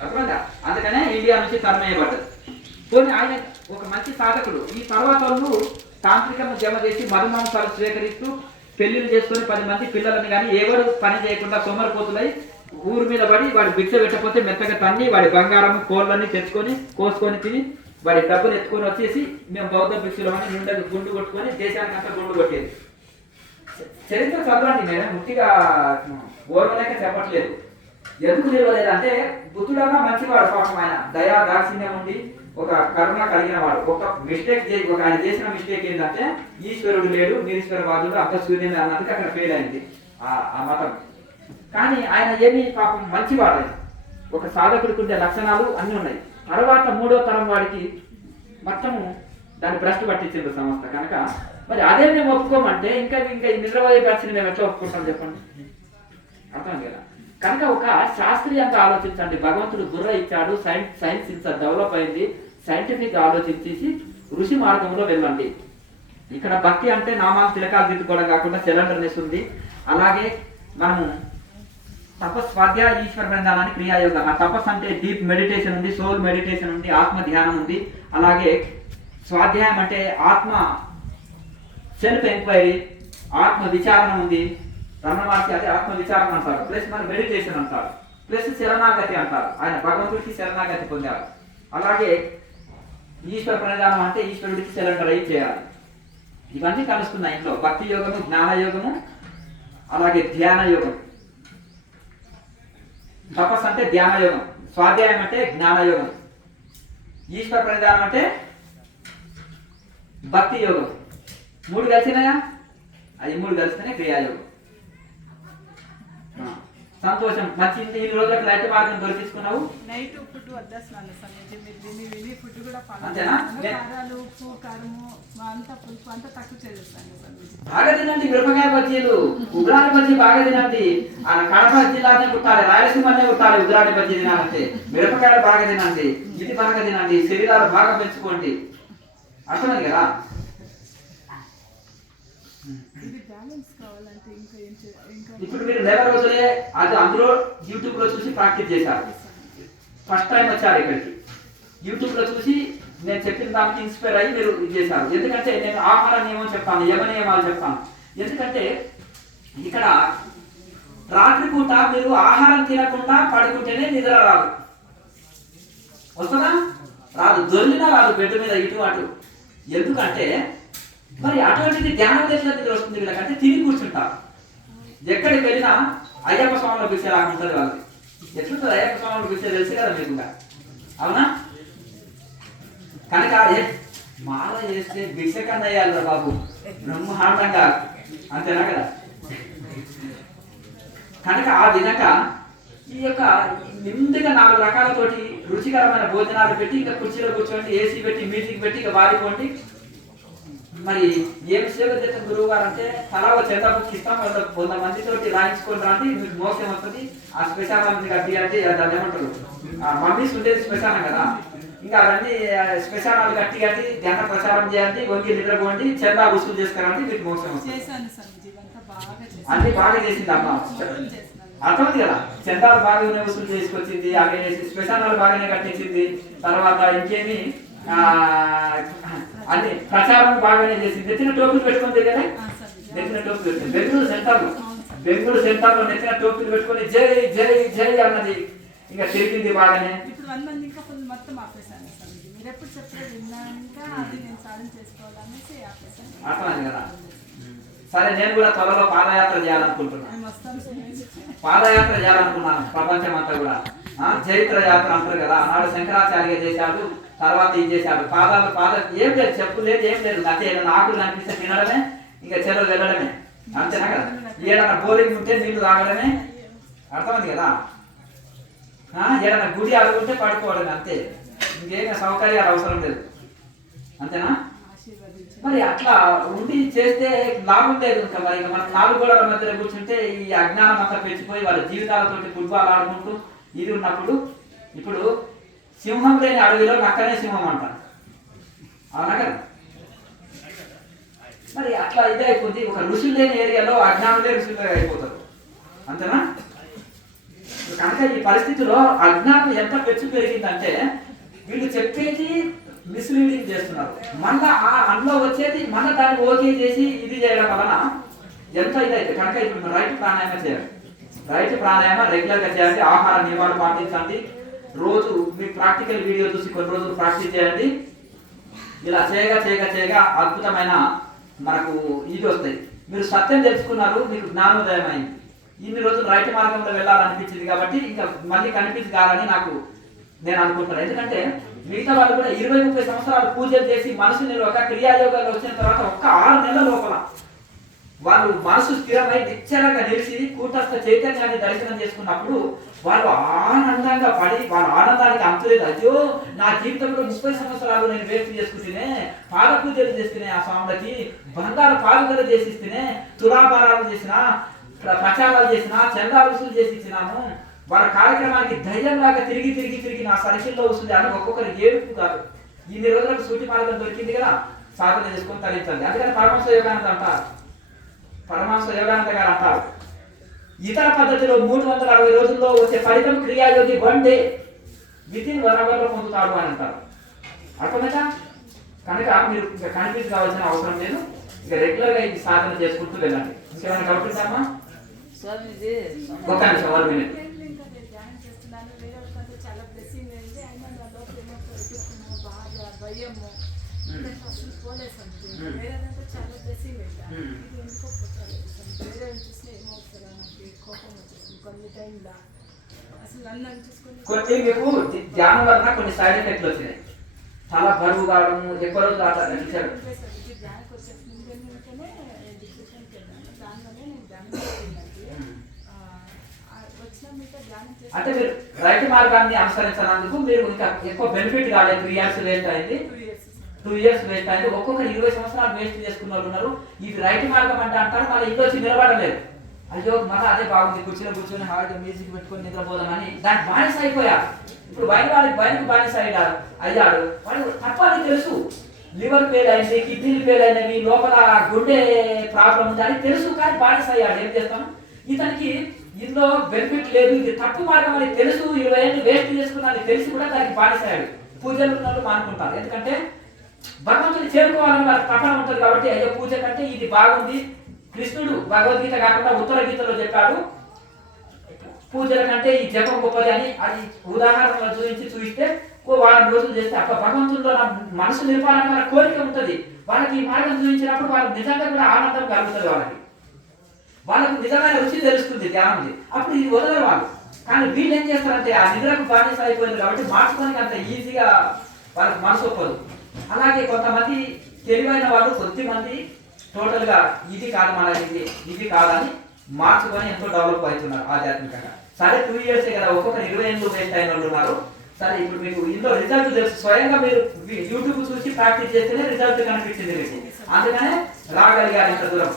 అర్థమైందా? అందుకనే ఇండియా నుంచి తరమేయబడ్డది. పోనీ ఆయన ఒక మంచి సాధకుడు. ఈ తర్వాత వాళ్ళు తాంత్రికము జమ చేసి మధుమాంసాలు స్వీకరిస్తూ పెళ్లిళ్ళు చేసుకొని 10 మంది పిల్లలని కానీ ఎవరు పని చేయకుండా సోమరిపోతులై ఊరి మీద పడి వాడు భిక్ష పెట్టకపోతే మెత్తగా తన్ని వాడి బంగారం కోళ్ళని తెచ్చుకొని కోసుకొని తిని వాడి డబ్బులు ఎత్తుకొని వచ్చేసి మేము బౌద్ధ భిక్షులమని నిండకు గుండు కొట్టుకొని దేశానికంతా గుండు కొట్టేది. చరిత్ర చదవండి, నేను ముట్టిగా ఓర్వలేక చెప్పట్లేదు. ఎందుకు నిలవలేదు అంటే బుద్ధుడన్నా మంచివాడు, పాపం ఆయన దయా దాక్షిణ్యం ఉండి ఒక కరుణ కలిగిన వాడు. ఒక మిస్టేక్ ఒక ఆయన చేసిన మిస్టేక్ ఏంటంటే ఈశ్వరుడు లేడు, నిరీశ్వరవాదుడు, అంత సూర్యుని అన్నది అక్కడ ఫెయిల్ అయింది ఆ మతం. కానీ ఆయన ఏమి పాపం మంచివాడు, ఆయన ఒక సాధకుడికి ఉండే లక్షణాలు అన్నీ ఉన్నాయి. తర్వాత 3వ తరం వాడికి మొత్తము దాన్ని భ్రష్టు పట్టించింది సంస్థ కనుక. మరి అదే మేము ఒప్పుకోమంటే ఇంకా ఇంకా ఈ నిద్రపోయే బ్యాచ్ని మేము ఎట్లా ఒప్పుకుంటాం చెప్పండి, అర్థం కదా. కనుక ఒక శాస్త్రీయంగా ఆలోచించండి. భగవంతుడు బుర్ర ఇచ్చాడు, సైన్స్ ఇంత డెవలప్ అయింది, సైంటిఫిక్ ఆలోచించేసి ఋషి మార్గంలో వెళ్ళండి. ఇక్కడ భక్తి అంటే నామాలు తిలకాలు దిద్దుకోవడం కాకుండా సిలిండర్నెస్ ఉంది. అలాగే మనము తపస్సు, స్వాధ్యాయ, ఈశ్వర బృందాలని క్రియాయోగం. ఆ తపస్సు అంటే డీప్ మెడిటేషన్ ఉంది, సోల్ మెడిటేషన్ ఉంది, ఆత్మ ధ్యానం ఉంది. అలాగే స్వాధ్యాయం అంటే ఆత్మ సెల్ఫ్ ఎంక్వైరీ, ఆత్మ విచారణ ఉంది. రమణమహర్షి అది ఆత్మ విచారణ అంటారు, ప్లస్ మన మెడిటేషన్ అంటారు, ప్లస్ శరణాగతి అంటారు. ఆయన భగవంతుడికి శరణాగతి పొందారు. అలాగే ఈశ్వర ప్రణిధానం అంటే ఈశ్వరుడికి సిలిండర్ అయి చేయాలి. ఇవన్నీ కలుస్తున్నాయి ఇంట్లో. భక్తి యోగము, జ్ఞాన యోగము, అలాగే ధ్యాన యోగం. తపస్సు అంటే ధ్యాన యోగం, స్వాధ్యాయం అంటే జ్ఞాన యోగం, ఈశ్వర ప్రణిధానం అంటే భక్తి యోగం. 3 కలిసినాయా? అది 3 కలిస్తేనే క్రియాయోగం. సంతోషం. మంచి ఈ రోజులకు లైట్ మార్గం దొరికించుకున్నావు. నైట్ ఫుడ్ వద్దేస్తున్నాను సమయం విని ఫుడ్ కూడా అంతేనా? కారాలు, ఉప్పు, కారము అంతా పులుపు అంతా తక్కువ చేస్తాను. బాగా తినండి మిరపకాయ బజ్జీలు, ఉగ్రాని బజ్జీ బాగా తినండి. కడప జిల్లానే పుట్టాలి, రాయలసీమనే పుట్టాలి. ఉగ్రాని బజ్జీ తినాలంటే మిరపకాయలు బాగా తినండి, ఇది బాగా తినండి, శరీరాలు బాగా పెంచుకోండి, అర్థమైంది కదా. ఇప్పుడు మీరు నెల రోజులే అది అందులో యూట్యూబ్ లో చూసి ప్రాక్టీస్ చేశారు. ఫస్ట్ టైం వచ్చారు ఇక్కడికి, యూట్యూబ్ లో చూసి నేను చెప్పిన దానికి ఇన్స్పైర్ అయ్యి మీరు ఇది చేశారు. ఎందుకంటే నేను ఆహార నియమం చెప్తాను, యమ నియమాలు చెప్తాను. ఎందుకంటే ఇక్కడ రాత్రిపూట మీరు ఆహారం తినకుండా పడుకుంటేనే నిద్ర రాదు. వస్తుందా? రాదు. దొరికినా రాదు బెడ్ మీద ఇటు అటు. ఎందుకంటే మరి అటువంటిది ధ్యానం చేసిన నిద్ర వస్తుంది వీళ్ళకంటే తిని కూర్చుంటారు. ఎక్కడికి వెళ్ళినా అయ్యప్ప స్వామిలో భిక్ష రాకుంటుంది వాళ్ళకి. ఎట్లుంటుంది అయ్యప్ప స్వామిలో భిక్ష తెలుసు కదా మీకు, అవునా? కనుక మాల చేస్తే భిక్ష కన్నా అయ్యాలి బాబు, బ్రహ్మాండంగా, అంతేనా కదా. కనుక ఆ విధంగా ఈ యొక్క నిండుగా 4 రకాలతోటి రుచికరమైన భోజనాలు పెట్టి ఇంకా కుర్చీలో కూర్చోండి, ఏసీ పెట్టి మ్యూజిక్ పెట్టి ఇక వాడిపోండి. మరి ఏమి సేవ చేసిన గురువు గారు అంటే తలా చందా బుక్ ఇస్తాం, 100 మందితోటి రాయించుకొని రండి, మీకు మోసం వస్తుంది. ఆ శ్మశానాన్ని కట్టి అంటే దాన్ని ఏమంటారు, మమ్మీస్ ఉండేది శ్మశానం కదా, ఇంకా అవన్నీ శ్మశానాలు కట్టి కట్టి ధ్యాన ప్రచారం చేయండి, వంగి నిద్రపోండి, చందా వసూలు చేసుకురండి, మీకు మోసం వస్తుంది. అన్ని బాగా చేసింది అమ్మ, అర్థమైంది కదా. చందాలు బాగానే వసూలు చేసుకొచ్చింది, అవి శ్మశానాలు బాగానే కట్టించింది. తర్వాత ఇంకేమి అన్ని ప్రచారం బాగానే చేసింది. నెత్తిన టోపీలు పెట్టుకొని తిరిగానే, నెత్తిన టోపీలు పెట్టుకుంది. బెంగళూరు సెంటర్లో నెత్తిన టోపీలు పెట్టుకొని జై జై జై అన్నది. ఇంకా తిరిగింది బాగానే. అర్థమైంది కదా. సరే, నేను కూడా త్వరలో పాదయాత్ర చేయాలనుకుంటున్నాను. పాదయాత్ర చేయాలనుకున్నాను ప్రపంచం అంతా కూడా. చరిత్ర యాత్ర అంటారు కదా, ఆనాడు శంకరాచార్య చేశాడు, తర్వాత ఏం చేశాడు. పాద ఏం లేదు, చెప్పు లేదు, ఏం లేదు. అంటే ఏదైనా ఆకులు కనిపిస్తే తినడమే, ఇంకా చెరువు వెళ్ళడమే, అంతేనా కదా. ఏదైనా బోరింగ్ ఉంటే నీళ్లు తాగడమే, అర్థమైంది కదా. ఏదైనా గుడి అడుగుంటే పడుకోవడమే, అంతే. ఇంకేమైనా సౌకర్యాలు అవసరం లేదు, అంతేనా. మరి అట్లా ఉండి చేస్తే లాభం లేదు. ఇంకా మరి ఇక మనం 4 గోడల మధ్యలో కూర్చుంటే ఈ అజ్ఞానం అంతా పెంచిపోయి వాళ్ళ జీవితాలతోటి ఫుట్బాల్ ఆడుకుంటూ ఇది ఉన్నప్పుడు, ఇప్పుడు సింహం లేని అడవిలో నక్కనే సింహం అంటారు, అవునా కదా? మరి అట్లా ఇదే అయిపోతుంది. ఒక ఋషులు లేని ఏరియాలో అజ్ఞానులే ఋషులు అయిపోతారు, అంతేనా? కనుక ఈ పరిస్థితిలో అజ్ఞానం ఎంత పెరిగిందంటే వీళ్ళు చెప్పేది మిస్లీడింగ్ చేస్తున్నారు. మళ్ళా ఆ అందులో వచ్చేది మళ్ళీ దాన్ని ఓకే చేసి ఇది చేయడం వలన ఎంత ఇదైతే కనుక ఇప్పుడు రైతు ప్రాణాయామ చేయాలి. రైతు ప్రాణాయామ రెగ్యులర్గా చేయండి. ఆహార నియమాలు పాటించండి. రోజు మీ ప్రాక్టికల్ వీడియో చూసి కొన్ని రోజులు ప్రాక్టీస్ చేయండి. ఇలా చేయగా అద్భుతమైన మనకు ఇది వస్తాయి. మీరు సత్యం తెలుసుకున్నారు, మీకు జ్ఞానోదయం అయింది. ఇన్ని రోజులు రైతు మార్గంలో వెళ్ళాలనిపించింది కాబట్టి ఇంకా మళ్ళీ కనిపించి కాదని నేను అనుకుంటున్నాను. ఎందుకంటే మిగతా వాళ్ళు కూడా 20-30 సంవత్సరాలు పూజలు చేసి మనసు నిలవక క్రియాయోగాలు వచ్చిన తర్వాత ఒక్క 6 నెలల లోపల వాళ్ళు మనసు స్థిరమై నిశ్చలంగా నిలిచి కూటస్థ చైతన్యాన్ని దర్శనం చేసుకున్నప్పుడు వాళ్ళు ఆనందంగా పడి వాళ్ళ ఆనందానికి అంతులేదు. అయ్యో నా జీవితంలో 30 సంవత్సరాలు నేను వేస్ట్ చేసుకుంటేనే, పాద పూజలు చేస్తేనే, ఆ స్వాములకి బంగారు పాలకలు చేసిస్తేనే, తులాభారాలు చేసిన, ప్రచారాలు చేసిన, చందా వసూలు చేసి ఇచ్చినాను, వాళ్ళ కార్యక్రమానికి ధైర్యంలాగా తిరిగి నా సర్కిల్లో వస్తుంది అని ఒక్కొక్కరు ఏడుపు కాదు. ఇన్ని రోజులకు సూటి మార్గం దొరికింది కదా, సాధన చేసుకొని తరించండి. అందుకని పరమహంస యోగానంద గారు అంటారు, ఇతర పద్ధతిలో 360 రోజుల్లో వచ్చే ఫలితం క్రియాయోగి 1 డే వితిన్ 1 hour లో పొందుతాడు అని అంటారు. అర్థమైనా? కనుక మీరు ఇంకా కన్ఫ్యూజ్ కావాల్సిన అవసరం లేదు. ఇక రెగ్యులర్ గా ఇది సాధన చేసుకుంటూ వెళ్ళండి. ఇంకేమైనా డౌట్ ఉందామా? ఒక్క నిమిషం, 1 minute. కొన్ని మీకు ధ్యానం వలన కొన్ని సైడ్ ఎఫెక్ట్లు వచ్చినాయి. చాలా బరువు కావడం, ఎక్కువ రోజులు అంటే మీరు రైతు మార్గాన్ని అనుసరించినందుకు మీరు ఇంకా ఎక్కువ బెనిఫిట్ కాలేదు. 3 years వేస్ట్ అయింది, 2 years వేస్ట్ అయింది. ఒక్కొక్కరు 20 సంవత్సరాలు వేస్ట్ చేసుకున్న వాళ్ళు ఉన్నారు. ఇది రైతు మార్గం అంటే అంటారు, మళ్ళీ ఇంట్లో వచ్చి నిలబడలేదు. అయ్యో మళ్ళీ అదే బాగుంది, కూర్చొని హాయిగా మ్యూజిక్ పెట్టుకొని నిద్రపోదామని దానికి బానిస అయిపోయారు. ఇప్పుడు వైన్కి బానిస అయ్యాడు. వాడు తప్పని తెలుసు, లివర్ ఫెయిల్ అయింది, కిడ్నీలు ఫెయిల్ అయినవి, లోపల గుండె ప్రాబ్లం ఉంది అని తెలుసు, కానీ బానిస అయ్యాడు. ఏం చేస్తాం? ఇతనికి ఇందులో బెనిఫిట్ లేదు, ఇది తప్పు మార్గం అని తెలుసు, 20 ఏళ్ళు వేస్ట్ చేసుకున్నది తెలిసి కూడా దానికి బానిస అయ్యాడు. పూజలు ఉన్నట్టు మానుకుంటారు. ఎందుకంటే భగవంతుని చేరుకోవాలని వాళ్ళకి తపన ఉంటుంది కాబట్టి, అయ్యో పూజ కంటే ఇది బాగుంది. కృష్ణుడు భగవద్గీత కాకుండా ఉత్తర గీతలో చెప్పాడు, పూజల కంటే ఈ జపం గొప్పది అని. అది ఉదాహరణలు చూపిస్తే వారం రోజులు చేస్తే అప్ప భగవంతుల్లో మనసు నిలపాలని వాళ్ళ కోరిక ఉంటుంది. వాళ్ళకి ఈ మార్గం చూపించినప్పుడు వాళ్ళు నిజంగా కూడా ఆనందం కలుగుతుంది. వాళ్ళకు నిజమైన రుచి తెలుస్తుంది ధ్యానంది. అప్పుడు ఇది వదలరు వాళ్ళు. కానీ వీళ్ళు ఏం చేస్తారంటే ఆ నిద్రకు బానిస అయిపోయింది కాబట్టి మార్చుకోనికి అంత ఈజీగా వాళ్ళకి మనసు ఒప్పదు. అలాగే కొంతమంది తెలివైన వాళ్ళు కొద్దిమంది టోటల్ గా ఇది కాదు మనది, ఇది కాదని మార్చుకొని ఎంతో డెవలప్ అవుతున్నారు ఆధ్యాత్మికంగా. సరే 2 years కదా, ఒక్కొక్కరు 20 ఏళ్ళు వేస్ట్ అయిన వాళ్ళు ఉన్నారు. సరే ఇప్పుడు మీకు ఇందులో రిజల్ట్ తెలుసు, స్వయంగా మీరు యూట్యూబ్ చూసి ప్రాక్టీస్ చేస్తేనే రిజల్ట్ కనిపించింది మీకు, అందుకనే రాగలిగారు ఇంత దూరం.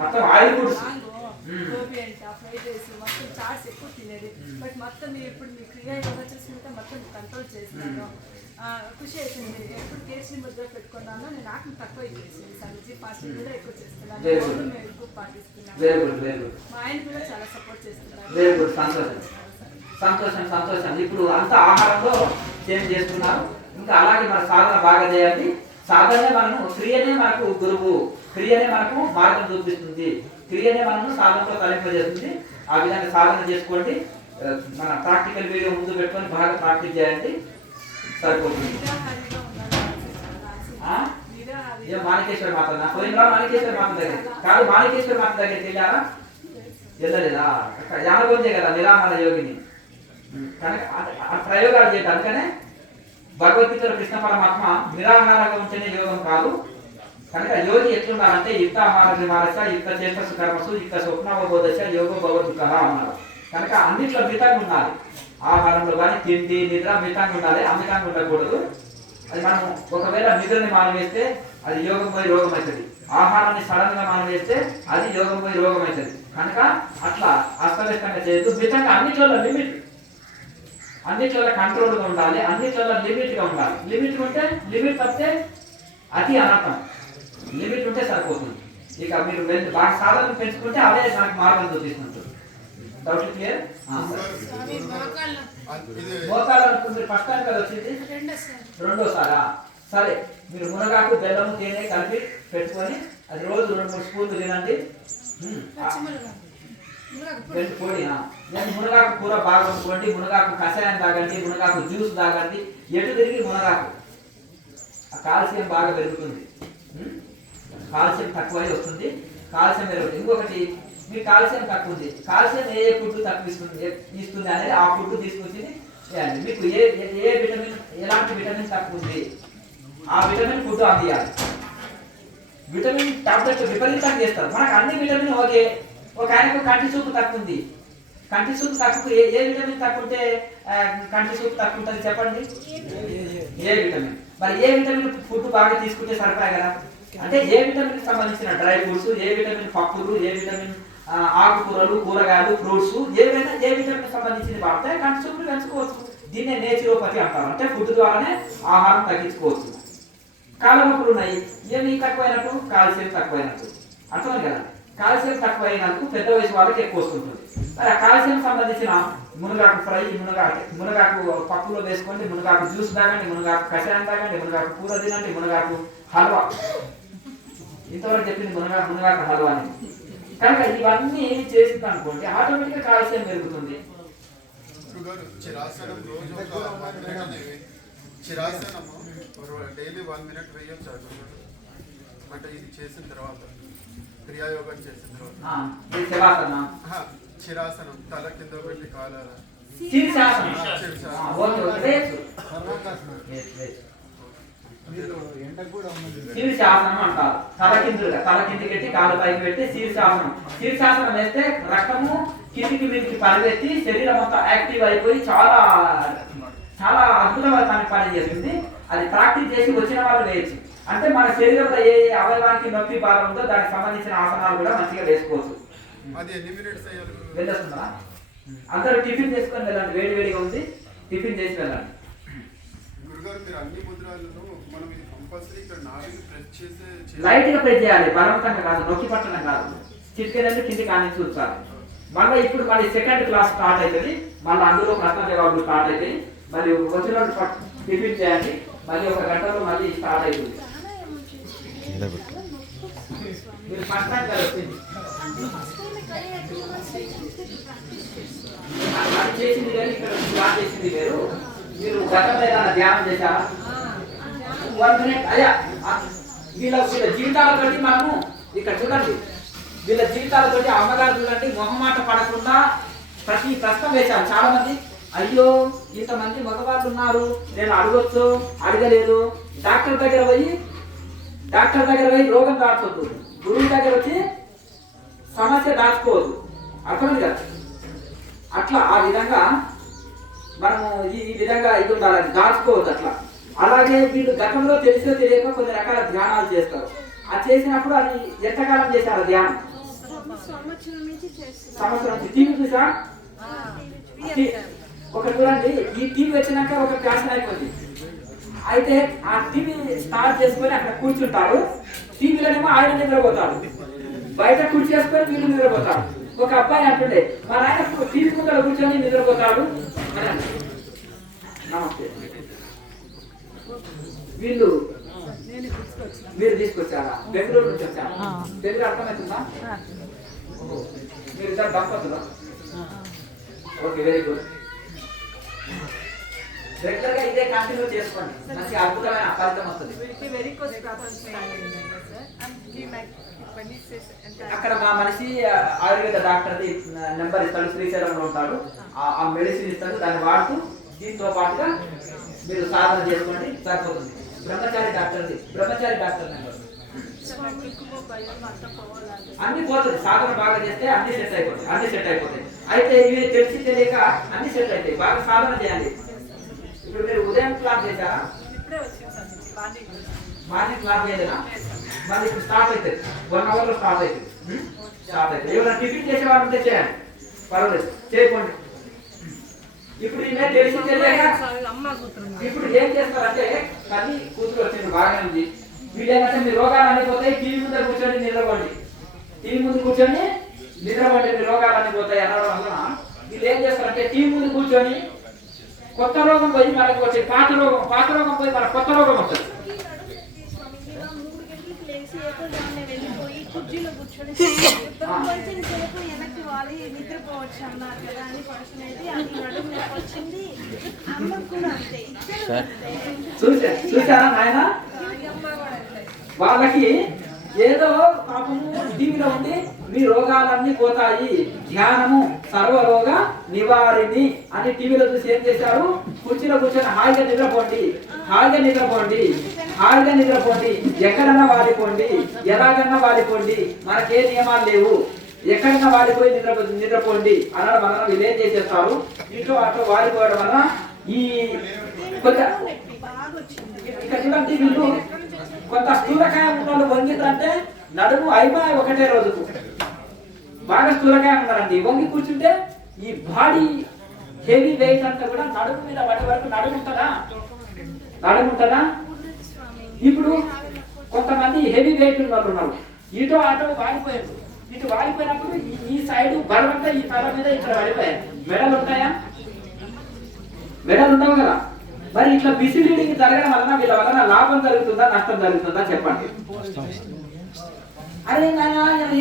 మొత్తం ఆయిల్ ఫుడ్స్, గోబీ అంట, ఫ్రైడ్ రైస్, మొత్తం చాట్స్ ఎక్కువ తినేది. బట్ మొత్తం ఇప్పుడు మీ క్రియా యోగా చేసుకుంటే మొత్తం కంట్రోల్ చేస్తున్నాను. ఖుషి అవుతుంది. ఎప్పుడు కేసీ ముద్ర పెట్టుకున్నాను, నేను ఆకలి తక్కువ చేసింది. సబ్జీ ఫాస్టింగ్ కూడా ఎక్కువ చేస్తున్నాను, మేము ఎక్కువ పాటిస్తున్నాను. మా ఆయన కూడా చాలా సపోర్ట్ చేస్తున్నారు. సంతోషం. ఇప్పుడు అంతా ఆహారంలో చేంజ్ చేస్తున్నారు. ఇంకా అలాగే మన సాధన బాగా చేయాలి. సాధనే మనము, క్రియనే మనకు గురువు, క్రియనే మనకు మార్గం చూపిస్తుంది, క్రియనే మనము సాధనతో కలింపజేస్తుంది. ఆ విధంగా సాధన చేసుకోండి. మన ప్రాక్టికల్ వీడియో ముందు పెట్టుకొని బాగా ప్రాక్టీస్ చేయండి, సరిపోతుంది. మాణికేశ్వర మాత పోయినరా? మాణికేశ్వర మాత దగ్గర కాదు, మాణికేశ్వర మాత దగ్గరికి వెళ్ళారా? వెళ్ళలేదా? యానగొందే కదా నిరామల యోగిని. కనుక ఆ ప్రయోగాలు చేయటం. అందుకనే భగవద్గీతలో కృష్ణ పరమాత్మ నిరాహారంగా ఉంటేనే యోగం కాదు. కనుక యోగి ఎట్లున్నారంటే యుక్తాహార విమారస, యుక్త చేష్టసు కర్మసు, యుక్త స్వప్నవబోధ యోగో భగవద్గీత అన్నారు. కనుక అన్నిట్లో మితంగా ఉండాలి. ఆహారంలో కానీ తిండి నిద్ర మితంగా ఉండాలి, అమితంగా ఉండకూడదు. అది మనం ఒకవేళ నిద్రని మానవేస్తే అది యోగం పోయి రోగం అవుతుంది. ఆహారాన్ని సడన్ గా మానవేస్తే అది యోగం పోయి రోగం అవుతుంది. కనుక అట్లా అస్తవ్యస్తంగా చేయొద్దు. మితంగా అన్నిట్లో లిమిట్, అన్నిట్లో కంట్రోల్గా ఉండాలి, అన్నిట్లో లిమిట్గా ఉండాలి. లిమిట్ ఉంటే లిమిట్ తప్పితే అతి అనర్థం. లిమిట్ ఉంటే సరిపోతుంది. ఇక మీరు బాగా సాధన పెంచుకుంటే అవే నాకు మార్గం చూపిస్తుంటారు. Doubt clear? మోకాలు అనుకుంటే ఫస్ట్ టైం కదా వచ్చింది, రెండోసారా? సరే, మీరు మునగాకు బెల్లము తేనె కలిపి పెట్టుకొని అది రోజు 2-3 స్పూన్లు తినండి. పొడినా నేను మునగాకు కూర బాగా వండుకోండి, మునగాకు కషాయం తాగండి, మునగాకు జ్యూస్ తాగండి. ఎటు తిరిగి మునగాకు కాల్షియం బాగా పెరుగుతుంది. కాల్షియం తక్కువై వస్తుంది, కాల్షియం పెరుగుతుంది. ఇంకొకటి మీకు కాల్షియం తక్కువ ఉంది, కాల్షియం ఏ ఫుడ్ తక్కువ ఇస్తుంది అనేది ఆ ఫుడ్ తీసుకొచ్చి చేయండి. మీకు ఏ విటమిన్ ఎలాంటి విటమిన్ తక్కువ ఉంది ఆ విటమిన్ ఫుడ్ అందియాలి. విటమిన్ టాబ్లెట్ విపరీతంగా చేస్తారు. మనకు అన్ని విటమిన్ ఓకే. ఒక ఆయనకు కంటి చూపు తక్కువ ఉంది, కంటి చూపు తక్కువ ఏ విటమిన్ తక్కువ ఉంటే కంటి చూపు తక్కువ ఉంటుంది చెప్పండి? ఏ విటమిన్. మరి ఏ విటమిన్ ఫుడ్ బాగా తీసుకుంటే సరిపోయి కదా. అంటే ఏ విటమిన్ సంబంధించిన డ్రై ఫ్రూట్స్, ఏ విటమిన్ పప్పులు, ఏ విటమిన్ ఆకుకూరలు, కూరగాయలు, ఫ్రూట్స్ ఏవైనా ఏ విటమిన్ సంబంధించింది వాడితే కంటి చూపులు పెంచుకోవచ్చు. దీన్నే నేచురోపతి అంటారు. అంటే ఫుడ్ ద్వారానే ఆహారం తగ్గించుకోవచ్చు. కాళ్ళ నొప్పులు ఉన్నాయి, ఏమి తక్కువైనట్టు? కాల్షియం తక్కువైనట్టు. అర్థమైంది కదా. కాల్షియం తక్కువైనందుకు పెద్ద వయసు వాళ్ళకి ఎక్కువ వస్తుంటుంది. మరి ఆ కాల్షియం సంబంధించిన మునగాకు ఫ్రై, మునగాకు పప్పులో వేసుకోండి, మునగాకు జ్యూస్ తాగండి, మునగాకు కషాయం తాగండి, మునగాకు కూర తినండి, మునగాకు హల్వా. ఇంతవరకు చెప్పింది మునగాకు హల్వా అని. కనుక ఇవన్నీ చేసింది అనుకోండి ఆటోమేటిక్గా కాల్షియం పెరుగుతుంది. డైలీ 1 minute వేయొచ్చు అంటే ఇది చేసిన తర్వాత, క్రియాయోగం చేసిన తర్వాత. చిరాసనం తల కింద పెట్టి కాలాల శీర్షాసనం అంటారు. తల కిందికి పెట్టి కాలు పైకి పెట్టి శీర్షాసనం. శీర్షాసనం వేస్తే రక్తము కిందికి మీదికి పరిగెత్తి శరీరం అంతా యాక్టివ్ అయిపోయి చాలా చాలా అద్భుతమైన పని చేస్తుంది. అది ప్రాక్టీస్ చేసి వచ్చిన వాళ్ళు వేయచ్చు. అంటే మన శరీరంలో ఏ అవయవానికి నొప్పి బాధ ఉందో దానికి సంబంధించిన ఆసనాలు కూడా మంచిగా వేసుకోవచ్చు. వెళ్ళొస్తుందా? అందరూ టిఫిన్ చేసుకొని వెళ్ళండి, వేడి వేడిగా ఉంది, టిఫిన్ చేసి వెళ్ళండి. లైట్ గా ప్రెస్ చేయాలి, బలవంతంగా కాదు, నొక్కి పట్టడం కాదు. చిటికెళ్ళి కిందికి ఆని చూడాలి. మళ్ళీ ఇప్పుడు మళ్ళీ సెకండ్ క్లాస్ స్టార్ట్ అవుతుంది. మళ్ళీ అందులో ప్రశ్న జవాబులు స్టార్ట్ అవుతాయి. మళ్ళీ వచ్చిన టిఫిన్ చేయండి, మళ్ళీ 1 గంటలో మళ్ళీ స్టార్ట్ అవుతుంది. మీరు ఫస్ట్ టైం కదా వచ్చింది, అది చేసింది వేరు, ఇక్కడ స్టార్ట్ చేసింది వేరు. మీరు గతంలో ఏదైనా ధ్యానం చేశారా? 1 minute అయ్యా. వీళ్ళ జీవితాలతో మనము ఇక్కడ చూడండి, వీళ్ళ జీవితాలతో అమ్మగారు చూడండి మొహమాట పడకుండా ప్రతి ప్రశ్న వేశారు. చాలా మంది అయ్యో ఇంతమంది మగవాళ్ళు ఉన్నారు, నేను అడగొచ్చు, అడగలేదు. డాక్టర్ దగ్గర పోయి రోగం దాచుకోవద్దు, గురువు దగ్గర వచ్చి సమస్య దాచుకోవద్దు. అర్థమైంది కదా. అట్లా ఆ విధంగా మనము ఈ విధంగా ఇది ఉండాలని దాచుకోవద్దు అట్లా. అలాగే వీళ్ళు గతంలో తెలిసో తెలియక కొన్ని రకాల ధ్యానాలు చేస్తారు. అది చేసినప్పుడు అది ఎంతకాలం చేశారు ధ్యానం? సంవత్సరం నుంచి. టీవీ చూసా? ఒక చూడండి, ఈ టీవీ వచ్చినాక ఒక ఫ్యాషన్ అయిపోయింది. అయితే ఆ టీవీ స్టార్ట్ చేసుకొని అక్కడ కూర్చుంటారు. టీవీలోనేమో ఆయన నిద్రపోతాడు, బయట కుర్చీ చేసుకొని వీళ్ళు నిద్రపోతాడు. ఒక అబ్బాయి అంటుండే మా ఆయన టీవీ ముందర కూర్చొని నిద్రపోతాడు అని. నమస్తే. వీళ్ళు మీరు తీసుకొచ్చారా? బెంగళూరు నుంచి వచ్చారా? బెంగళూరు అర్థమవుతుందా? మీరు ఇద్దరు దంపతులు? Okay, very good. రెగ్యులర్ గా ఇదే కంటిన్యూ చేసుకోండి, మంచి అద్భుతమైన ఫలితం వస్తుంది. అక్కడ మా మనిషి ఆయుర్వేద డాక్టర్ నెంబర్ ఇస్తాడు, శ్రీశైలంలో ఉంటాడు. ఆ మెడిసిన్ ఇస్తాడు, దాన్ని వాడుతూ దీంతో పాటుగా మీరు సాధన చేసుకోండి, సరిపోతుంది. బ్రహ్మచారి డాక్టర్ నెంబర్ అన్ని పోతుంది. సాధన బాగా చేస్తే అన్ని సెట్ అయిపోతాయి. అయితే ఇవి తెలిసి తెలియక అన్ని సెట్ అవుతాయి. బాగా సాధన చేయాలి. ఇప్పుడు మీరు ఉదయం క్లాస్ చేశారా? ఇప్పుడే వచ్చింది సార్ మార్నింగ్. మార్నింగ్ క్లాస్ చేయలేదా? మళ్ళీ ఇప్పుడు స్టార్ట్ అవుతుంది. 1 అవర్ లో స్టార్ట్ అవుతుంది. స్టార్ట్ అవుతుంది. ఏమైనా టిఫిన్ చేసే వాళ్ళు ఉంటే చేయండి, పర్వాలేదు, చేయకండి. ఇప్పుడు ఈమె తెలిసి తెలియక ఇప్పుడు ఏం చేస్తారంటే తల్లి కూతురు వచ్చింది బాగానే ఉంది. వీళ్ళు ఏంటంటే మీ రోగాలు అన్ని పోతాయి, టీవీ ముందు కూర్చొని నిద్రపోండి, టీవీ ముందు కూర్చొని నిద్రపోండి, మీ రోగాలు అన్ని పోతాయి అనడం వలన వీళ్ళు ఏం చేస్తారంటే టీవీ ముందు కూర్చొని కొత్త రోగం పోయి మనకు వచ్చే పాత రోగం పోయి మన కొత్త రోగం వస్తుంది. కుర్చీలో కూర్చొని వెనక్కి వాలి నిద్రపోవచ్చు అన్నారు కదా అని పడుకునేది. అది నడుము నొప్పి వచ్చింది. అమ్మకు కూడా అంతే. చూసారా నాయన? వాళ్ళకి ఏదో పాపము టీవీలో ఉండి మీ రోగాలన్నీ పోతాయి, ధ్యానము సర్వరోగ నివారిణి అని టీవీలో చూసి ఏం చేశారు? కుర్చీలో కూర్చొని హాయిగా నిద్రపోండి, హాయిగా నిద్రపోండి, హాయిగా నిద్రపోండి, ఎక్కడన్నా వాడిపోండి, ఎలాగన్నా వాడిపోండి, మనకే నియమాలు లేవు, ఎక్కడన్నా వాడిపోయి నిద్రపోండి అనడం వలన వీళ్ళు ఏం చేసేస్తారు? ఇటు అటు వాడిపోవడం వలన ఈ ఇక్కడ చూడండి, వీళ్ళు కొంత స్థూలకాయ ఉన్న వంగితే నడుము అయిపోయి ఒకటే రోజుకు బాగా స్థూలకాయ ఉన్నారండి. వంగి కూర్చుంటే ఈ బాడీ హెవీ వెయిట్ అంతా కూడా నడుము మీద పడే వరకు నడుముంటదా? ఇప్పుడు కొంతమంది హెవీ వెయిట్ ఉన్నారు, ఇటు అటు వాడిపోయారు. ఇటు వాడిపోయినప్పుడు ఈ సైడ్ బలవంతా ఈ తల మీద ఇక్కడ పడిపోయారు. మెడలు ఉంటాయా? మెడలు ఉండవు కదా. మరి ఇట్లా బిసి రీడింగ్ జరగడం వలన వీళ్ళ వలన లాభం జరుగుతుందా నష్టం జరుగుతుందా చెప్పండి. అరే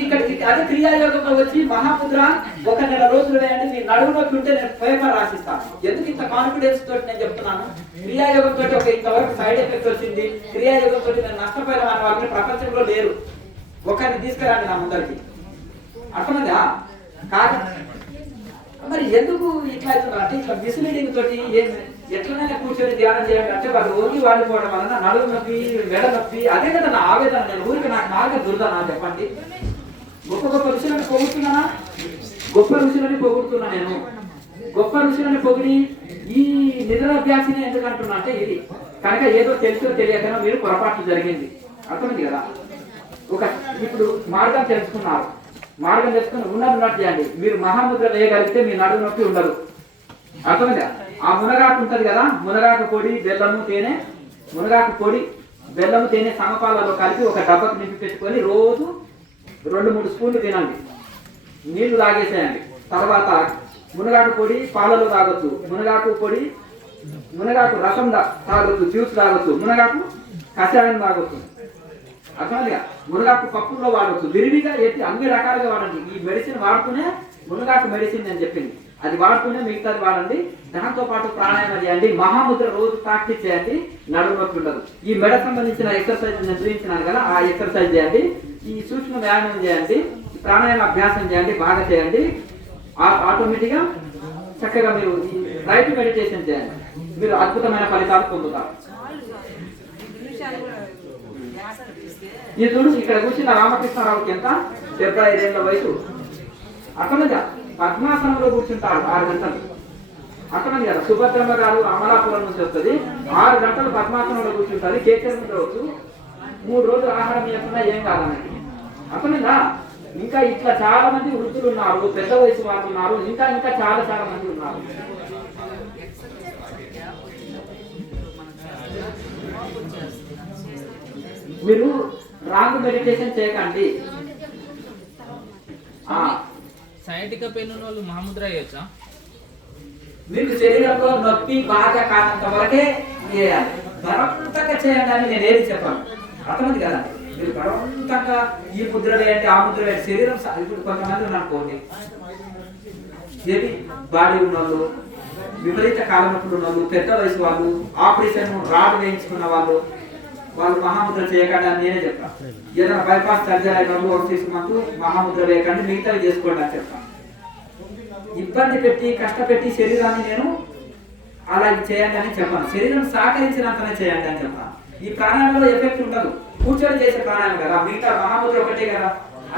ఇక్కడ అదే క్రియాయోగంలో వచ్చి మహాముద్ర 1 నెల రోజులు వేయండి, మీ నడుము నొప్పి ఉంటే నేను పేపర్ రాసిస్తాను. ఎందుకు ఇంత కాన్ఫిడెన్స్ తోటి నేను చెప్తున్నాను? క్రియాయోగం తోటి ఒక ఇంతవరకు సైడ్ ఎఫెక్ట్ వచ్చింది, క్రియాయోగం తోటి నేను నష్టపోయిన వాళ్ళని ప్రపంచంలో లేరు. ఒకరిని తీసుకురండి నా ముందరికి, అర్థమైందా? కాదు మరి ఎందుకు ఇట్లా అవుతున్నారు అంటే ఇట్లా మిస్లీడింగ్ తోటి ఎట్లనైనా కూర్చొని ధ్యానం చేయండి అంటే వాళ్ళు ఓన్లీ వాడిపోవడం వలన నడుము నొప్పి, మెడ నొప్పి, అదే కదా నా ఆవేదన. నేను ఊరికి నాకు బాగా దురదనా చెప్పండి. గొప్ప ఋషులను పొగుడుతున్నానా? గొప్ప ఋషులని పొగుడుతున్నా నేను. గొప్ప ఋషులని పొగిడి ఈ నిద్రాభ్యాసిని ఎందుకు అంటున్నా అంటే ఇది కనుక ఏదో తెలుసో తెలియకనో మీరు పొరపాటు జరిగింది, అర్థమైంది కదా. ఇప్పుడు మార్గం తెలుసుకున్నారు, మార్గం తెలుసుకుని ఉన్నట్టు చేయండి. మీరు మహాముద్ర వేయగలిగితే మీ నడుము నొప్పి ఉండదు, అర్థమైందా? ఆ మునగాకు ఉంటది కదా, మునగాకు పొడి బెల్లము తేనె, మునగాకు పొడి బెల్లము తేనె సమపాలలో కలిపి ఒక డబ్బాకు నింపి పెట్టుకొని రోజు 2-3 స్పూన్లు తినండి, నీళ్లు తాగేసేయండి. తర్వాత మునగాకు పొడి పాలలో తాగొచ్చు, మునగాకు పొడి మునగాకు రసం తాగొచ్చు, జ్యూస్ తాగొచ్చు, మునగాకు కషాయం తాగొచ్చు, అర్థమైందిగా. మునగాకు పప్పుల్లో వాడవచ్చు, విరివిగా ఎత్తి అన్ని రకాలుగా వాడండి. ఈ మెడిసిన్ వాడుతూనే మునగాకు మెడిసిన్ అని చెప్పింది, అది వాడుతూనే మిగతాది వాడండి. దాంతో పాటు ప్రాణాయామం చేయండి, మహాముద్ర రోజు ప్రాక్టీస్ చేయండి, నడుము నొప్పి ఉండదు. ఈ మెడ సంబంధించిన ఎక్సర్సైజ్ నేను చూపించినాను కదా, ఆ ఎక్సర్సైజ్ చేయండి, ఈ సూక్ష్మ వ్యాయామం చేయండి, ప్రాణాయామ అభ్యాసం చేయండి, బాగా చేయండి. ఆటోమేటిక్గా చక్కగా మీరు ఈ రైట్ మెడిటేషన్ చేయండి, మీరు అద్భుతమైన ఫలితాలు పొందుతారు. ఈ చూడు, ఇక్కడ కూర్చున్న రామకృష్ణారావుకి ఎంత 75 ఏళ్ల వయసు, అర్థమైందా? పద్మాసనంలో కూర్చుంటారు 6 గంటలు, అర్థమైంది కదా. సుభద్రమ్మ గారు అమలాపురం నుంచి వస్తుంది, 6 గంటలు పద్మాసనంలో కూర్చుంటారు. కేసీఆర్ రోజు 3 రోజులు ఆహారం ఇవ్వకుండా ఏం కాదన్నది, అర్థమైందా? ఇంకా ఇట్లా చాలా మంది వృద్ధులు ఉన్నారు, పెద్ద వయసు వాళ్ళు ఉన్నారు, ఇంకా చాలా మంది ఉన్నారు. మీరు రాంగ్ మెడిటేషన్ చేయకండి. సైటిక పెయిన్ ఉన్న వాళ్ళు మహాముద్ర చేయొచ్చా? మీకు శరీరంలో నొప్పి బాగా కానంత వరకే చేయాలి, బలవంతంగా చేయండి అని నేను ఏది చెప్పాను, అర్థమైంది కదా. మీరు బలవంతంగా ఈ ముద్ర వేయండి ఆ ముద్ర వేయండి, శరీరం ఇప్పుడు కొంతమంది ఉన్నానుకోండి, ఏది బాడీ ఉన్నోళ్ళు, విపరీత కాలం నొప్పులు ఉన్న వాళ్ళు, పెద్ద వయసు వాళ్ళు, ఆపరేషన్ రాడ్ వేయించుకున్న వాళ్ళు మహాముద్ర చేయకండి అని నేనే చెప్తాను. ఏదైనా బైపాస్ సర్జరీ అయినప్పుడు 1 మంత్ మహాముద్ర వేయకండి, మిగతావి చేసుకోండి అని చెప్తాను. ఇబ్బంది పెట్టి కష్టపెట్టి శరీరాన్ని నేను అలా చేయండి అని చెప్పాను, శరీరం సహకరించినంతనే చేయండి అని చెప్తాను. ఈ ప్రాణాయామంలో ఎఫెక్ట్ ఉండదు, కూర్చొని చేసే ప్రాణాయామం కదా, మిగతా మహాముద్ర ఒకటే కదా,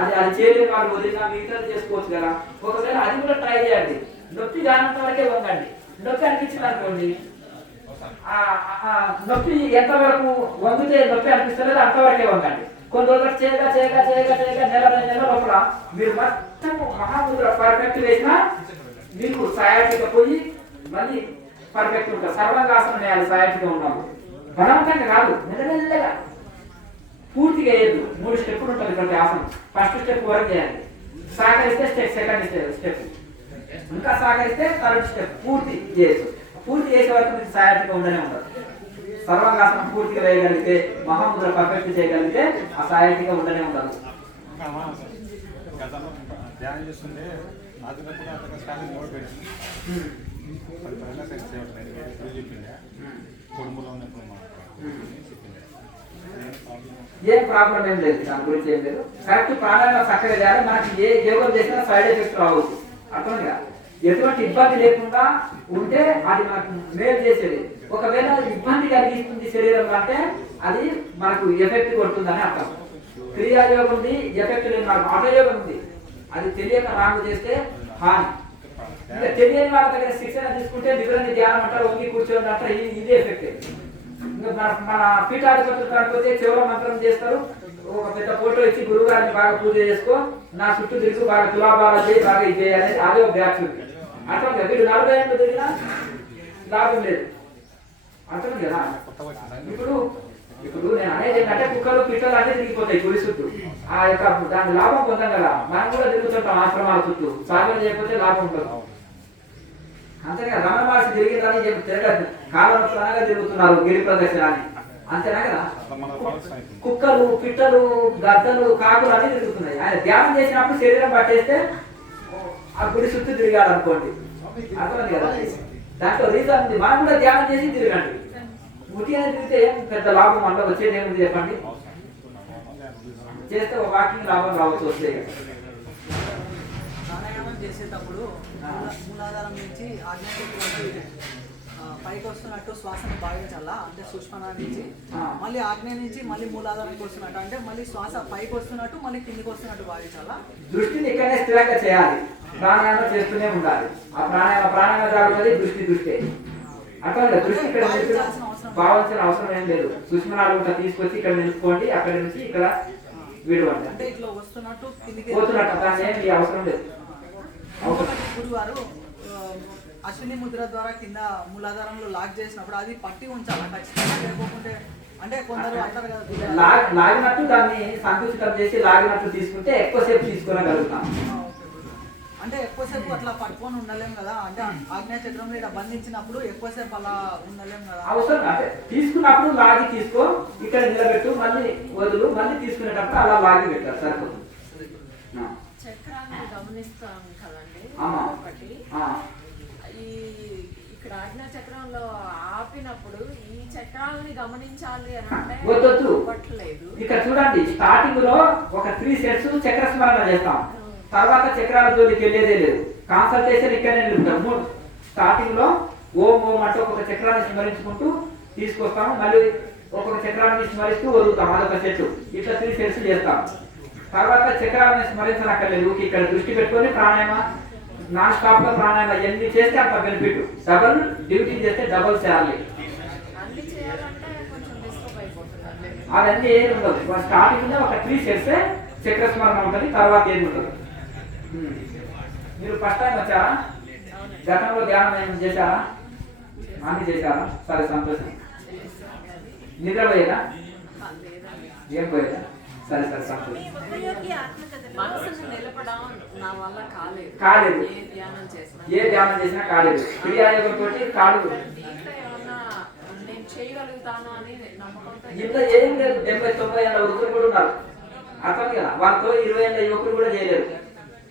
అది చేయలేని వాళ్ళు వదిలినా మిగతాది చేసుకోవచ్చు కదా. ఒకవేళ అది కూడా ట్రై చేయండి. నొప్పి కానంత వరకే వంగండి. నొప్పి అనిపించింది అనుకోండి, నొప్పి ఎంతవరకు వంగితే నొప్పి అనిపిస్తలేదు అంతవరకే వంగండి. కొన్ని రోజులు చేయగా చేయగా చేయగా చేయగా నెల లోపల మీరు మొత్తం మహాముద్ర పర్ఫెక్ట్ వేసినా మీకు సయాటిగా పోయి మళ్ళీ పర్ఫెక్ట్ ఉంటుంది. సర్వంగాసనం వేయాలి సయాటిగా ఉన్నాము. బలవంతంగా కాదు, మెల్లమెల్లగా పూర్తిగా వేయద్దు. 3 స్టెప్పులు ఉంటుంది ప్రతి ఆసనం. ఫస్ట్ స్టెప్ వరకు చేయాలి. సహకరిస్తే సెకండ్ స్టెప్, ఇంకా సహకరిస్తే థర్డ్ స్టెప్ పూర్తి చేయొచ్చు. పూర్తి చేసే వరకు మీకు సహాయతగా ఉండనే ఉండదు. సర్వంగాసనం పూర్తిగా వేయగలిగితే, మహాముద్ర పర్ఫెక్ట్ చేయగలిగితే ఆ సహాయతగా ఉండనే ఉండదు. ధ్యానం చేస్తుంటే ఏం ప్రాబ్లం ఏం లేదు, దాని గురించి ఏం లేదు. కరెక్ట్ ప్రాణాయామం చక్కగా చేయాలి. మనకి ఏ యోగం చేసినా సైడ్ ఎఫెక్ట్స్ రావచ్చు. అర్థం కదా, ఎటువంటి ఇబ్బంది లేకుండా ఉంటే అది మనకు మేలు చేసేది. ఒకవేళ ఇబ్బంది కలిగిస్తుంది శరీరం అంటే అది మనకు ఎఫెక్ట్ కొడుతుందని అర్థం. క్రియాయోగం ఉంది, ఎఫెక్ట్ లేదు. మనకు ఆటోయోగం ఉంది, అది తెలియక రాంగ్ చేస్తే హాని. ఇంకా తెలియని వాళ్ళ దగ్గర శిక్షణ తీసుకుంటే నిద్రని ధ్యానం అంటారు, వంగి కూర్చోని అంటారు, ఇది ఎఫెక్ట్. ఇంకా మన పీఠాధిపతులు కాకపోతే చివర మంత్రం చేస్తారు. ఒక పెద్ద ఫోటో ఇచ్చి గురువు గారిని బాగా పూజ చేసుకో, నా చుట్టూ తిరుగు, బాగా తులాభారాలు చేయి, బాగా ఇది చేయాలి. అదే ఒక బ్యాచ్ ఉంది. అర్థం కదా, వీడు 40 ఏళ్ళు తిరిగినా లాభం లేదు. అర్థం కదా. ఇప్పుడు నేను అనేది ఏంటంటే కుక్కలు పిట్టలు అన్నీ తిరిగిపోతాయి గుడి చుట్టూ. ఆ యొక్క దాని లాభం పొందాం కదా. మనం కూడా తిరుగుతుంటాం ఆశ్రమాల చుట్టూ. సాగం చేయకపోతే లాభం ఉంటుంది. అంతేగా రమణ మహర్షి తిరిగిందని తిరగదు, కాలవగా తిరుగుతున్నారు గిరి ప్రదక్షిణ అని. అంతేనా కదా. కుక్కలు పిట్టలు గద్దలు కాకులు అన్ని తిరుగుతున్నాయి. ఆయన ధ్యానం చేసినప్పుడు శరీరం పట్టేస్తే ఆ గుడి చుట్టూ తిరిగాలనుకోండి. అర్థమైంది కదా. దాంట్లో రీజన్ ఉంది. మనం కూడా ధ్యానం చేసి తిరగండి. ముఖ్యంగా తిరిగితే ఏం పెద్ద లాభం అందులో వచ్చేది ఏముంది చెప్పండి. చేస్తే ఒక వాకింగ్ లాభం రావచ్చు వస్తే. ప్రాణాయామం చేసేటప్పుడు మూలాధారం నుంచి ఆజ్ఞాచక్రం పైకి వస్తున్నట్టు శ్వాసను భావించాలా, అంటే సూక్ష్మనా నుంచి మళ్ళీ ఆజ్ఞ నుంచి మళ్ళీ మూలాధారంకి వస్తున్నట్టు, అంటే మళ్ళీ శ్వాస పైకి వస్తున్నట్టు మళ్ళీ కిందికి వస్తున్నట్టు భావించాలా. దృష్టిని ఇక్కడనే స్థిరంగా చేయాలి. ప్రాణాయామం చేస్తూనే ఉండాలి. ఆ ప్రాణాయామ జరుగుతుంది దృష్టి. అట్లా దృష్టి ఇక్కడ భావించిన అవసరం ఏం లేదు. సూక్ష్మనాలు తీసుకొచ్చి ఇక్కడ నిలుపుకోండి, అక్కడ నుంచి ఇక్కడ విడవండి. అంటే ఇట్లా వస్తున్నట్టు పోతున్నట్టు దాని ఏమి అవసరం లేదు. గురువారు అశ్విని ముద్ర ద్వారా కింద మూలాధారంలో లాక్ చేసినప్పుడు అది పట్టి ఉంచాలి ఖచ్చితంగా, లేకపోతే అంటే కొందరు అంటారు కదా లాగినట్టు దాన్ని సంకుచితం చేసి లాగినట్టు తీసుకుంటే ఎక్కువసేపు తీసుకోగలుగుతాం. అంటే ఎక్కువసేపు అట్లా పట్టుకొని ఉండలేం కదా, అంటే ఆజ్ఞాచక్రంలో ఇక్కడ బంధించినప్పుడు ఎక్కువసేపు అలా ఉండలేం కదా. అవసరం అంటే తీసుకున్నప్పుడు లాగి తీసుకో, ఇక్కడ నిలబెట్టు, మళ్ళీ వదులు, మళ్ళీ తీసుకునేటప్పుడు అలా లాగి పెట్టారు సరిపోతుంది. చక్రాలను గమనిస్తాం కదండి. ఒకటి ఈ ఇక్కడ ఆజ్ఞా చక్రంలో ఆపినప్పుడు ఈ చక్రాలని గమనించాలి అని అంటే వద్దొద్దు. పట్టలేదు. ఇక్కడ చూడండి, స్టార్టింగ్ లో ఒక 3 సెట్స్ చక్ర స్మరణ చేస్తాం. తర్వాత చక్రాల జోలికి వెళ్ళేదే లేదు. కాన్సల్టేషన్ ఇక్కడనే నిలుపుతాము. స్టార్టింగ్ లో ఓం అంటే ఒక్కొక్క చక్రాన్ని స్మరించుకుంటూ తీసుకొస్తాము, మళ్ళీ ఒక్కొక్క చక్రాన్ని స్మరిస్తూ వదులుతాం. అదొక సెట్. ఇట్లా 3 సెట్స్ చేస్తాం. తర్వాత చక్రాలను స్మరించనక్కర్లేదు, ఇక్కడ దృష్టి పెట్టుకొని ప్రాణాయామ నాన్ స్టాప్ గా ప్రాణాయామ ఎన్ని చేస్తే అంత బెనిఫిట్. డబల్ డ్యూటీ చేస్తే డబల్ శాలరీ. అదన్నీ ఏది ఉండదు. స్టార్టింగ్ లో ఒక 3 సెట్స్ చక్ర స్మరణ ఉంటుంది, తర్వాత ఏది ఉండదు. మీరు ఫస్ట్ టైం వచ్చారా? గతంలో ధ్యానం ఏం చేశారా? అన్ని చేశారా? సరే, సంతోషం. నిద్రపోయేదా? ఏం పోయేదా? సరే సంతోషం. మనసును నిలపడం నా వల్ల కాలేదు. ఏ ధ్యానం చేసినా కాలేదు. క్రియాయోగం తోటి కాదు. నేను చేయగలుగుతాను అని నమ్మకంతో ఇంట్లో ఏం లేదు. 70-90 ఏళ్ళ యువకులు కూడా ఉన్నారు. అర్థం కదా. వాళ్ళతో 20 ఏళ్ళ యువకులు కూడా చేయలేరు.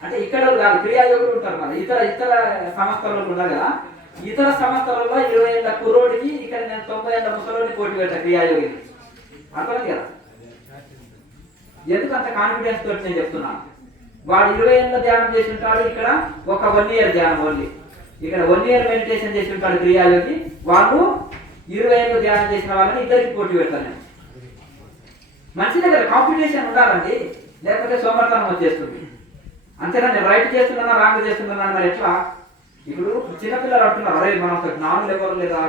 అంటే ఇక్కడ కాదు, క్రియాయోగులు ఉంటారు. మన ఇతర సంస్థలలో ఉన్నారు కదా. ఇతర సంస్థలలో 20 ఏళ్ళ కుర్రోడికి ఇక్కడ నేను 90 ఏళ్ళ ముసలోడిని పోటీ పెట్టా క్రియాయోగిని. అర్థం కదా. ఎందుకు అంత కాన్ఫిడెన్స్ తోటి నేను చెప్తున్నాను. వాడు 20 ఏళ్ళ ధ్యానం చేసి ఉంటాడు, ఇక్కడ ఒక 1 ఇయర్ ధ్యానం ఓన్లీ. ఇక్కడ 1 ఇయర్ మెడిటేషన్ చేసి ఉంటాడు క్రియాయోగి. వాళ్ళు 20 ఏళ్ళు ధ్యానం చేసిన వాళ్ళని ఇద్దరికి పోటీ పెడతాను నేను. మంచి దగ్గర కాంపిటీషన్ ఉండాలండి. లేకపోతే సోమర్తనం వచ్చేస్తుంది. అంతేనా? నేను రైట్ చేస్తున్నానా రాంగ్ చేస్తున్నానా మరి ఎట్లా? ఇప్పుడు చిన్నపిల్లలు అంటున్నారు, అరే మనం ఒక జ్ఞానం ఎవరు లేదా,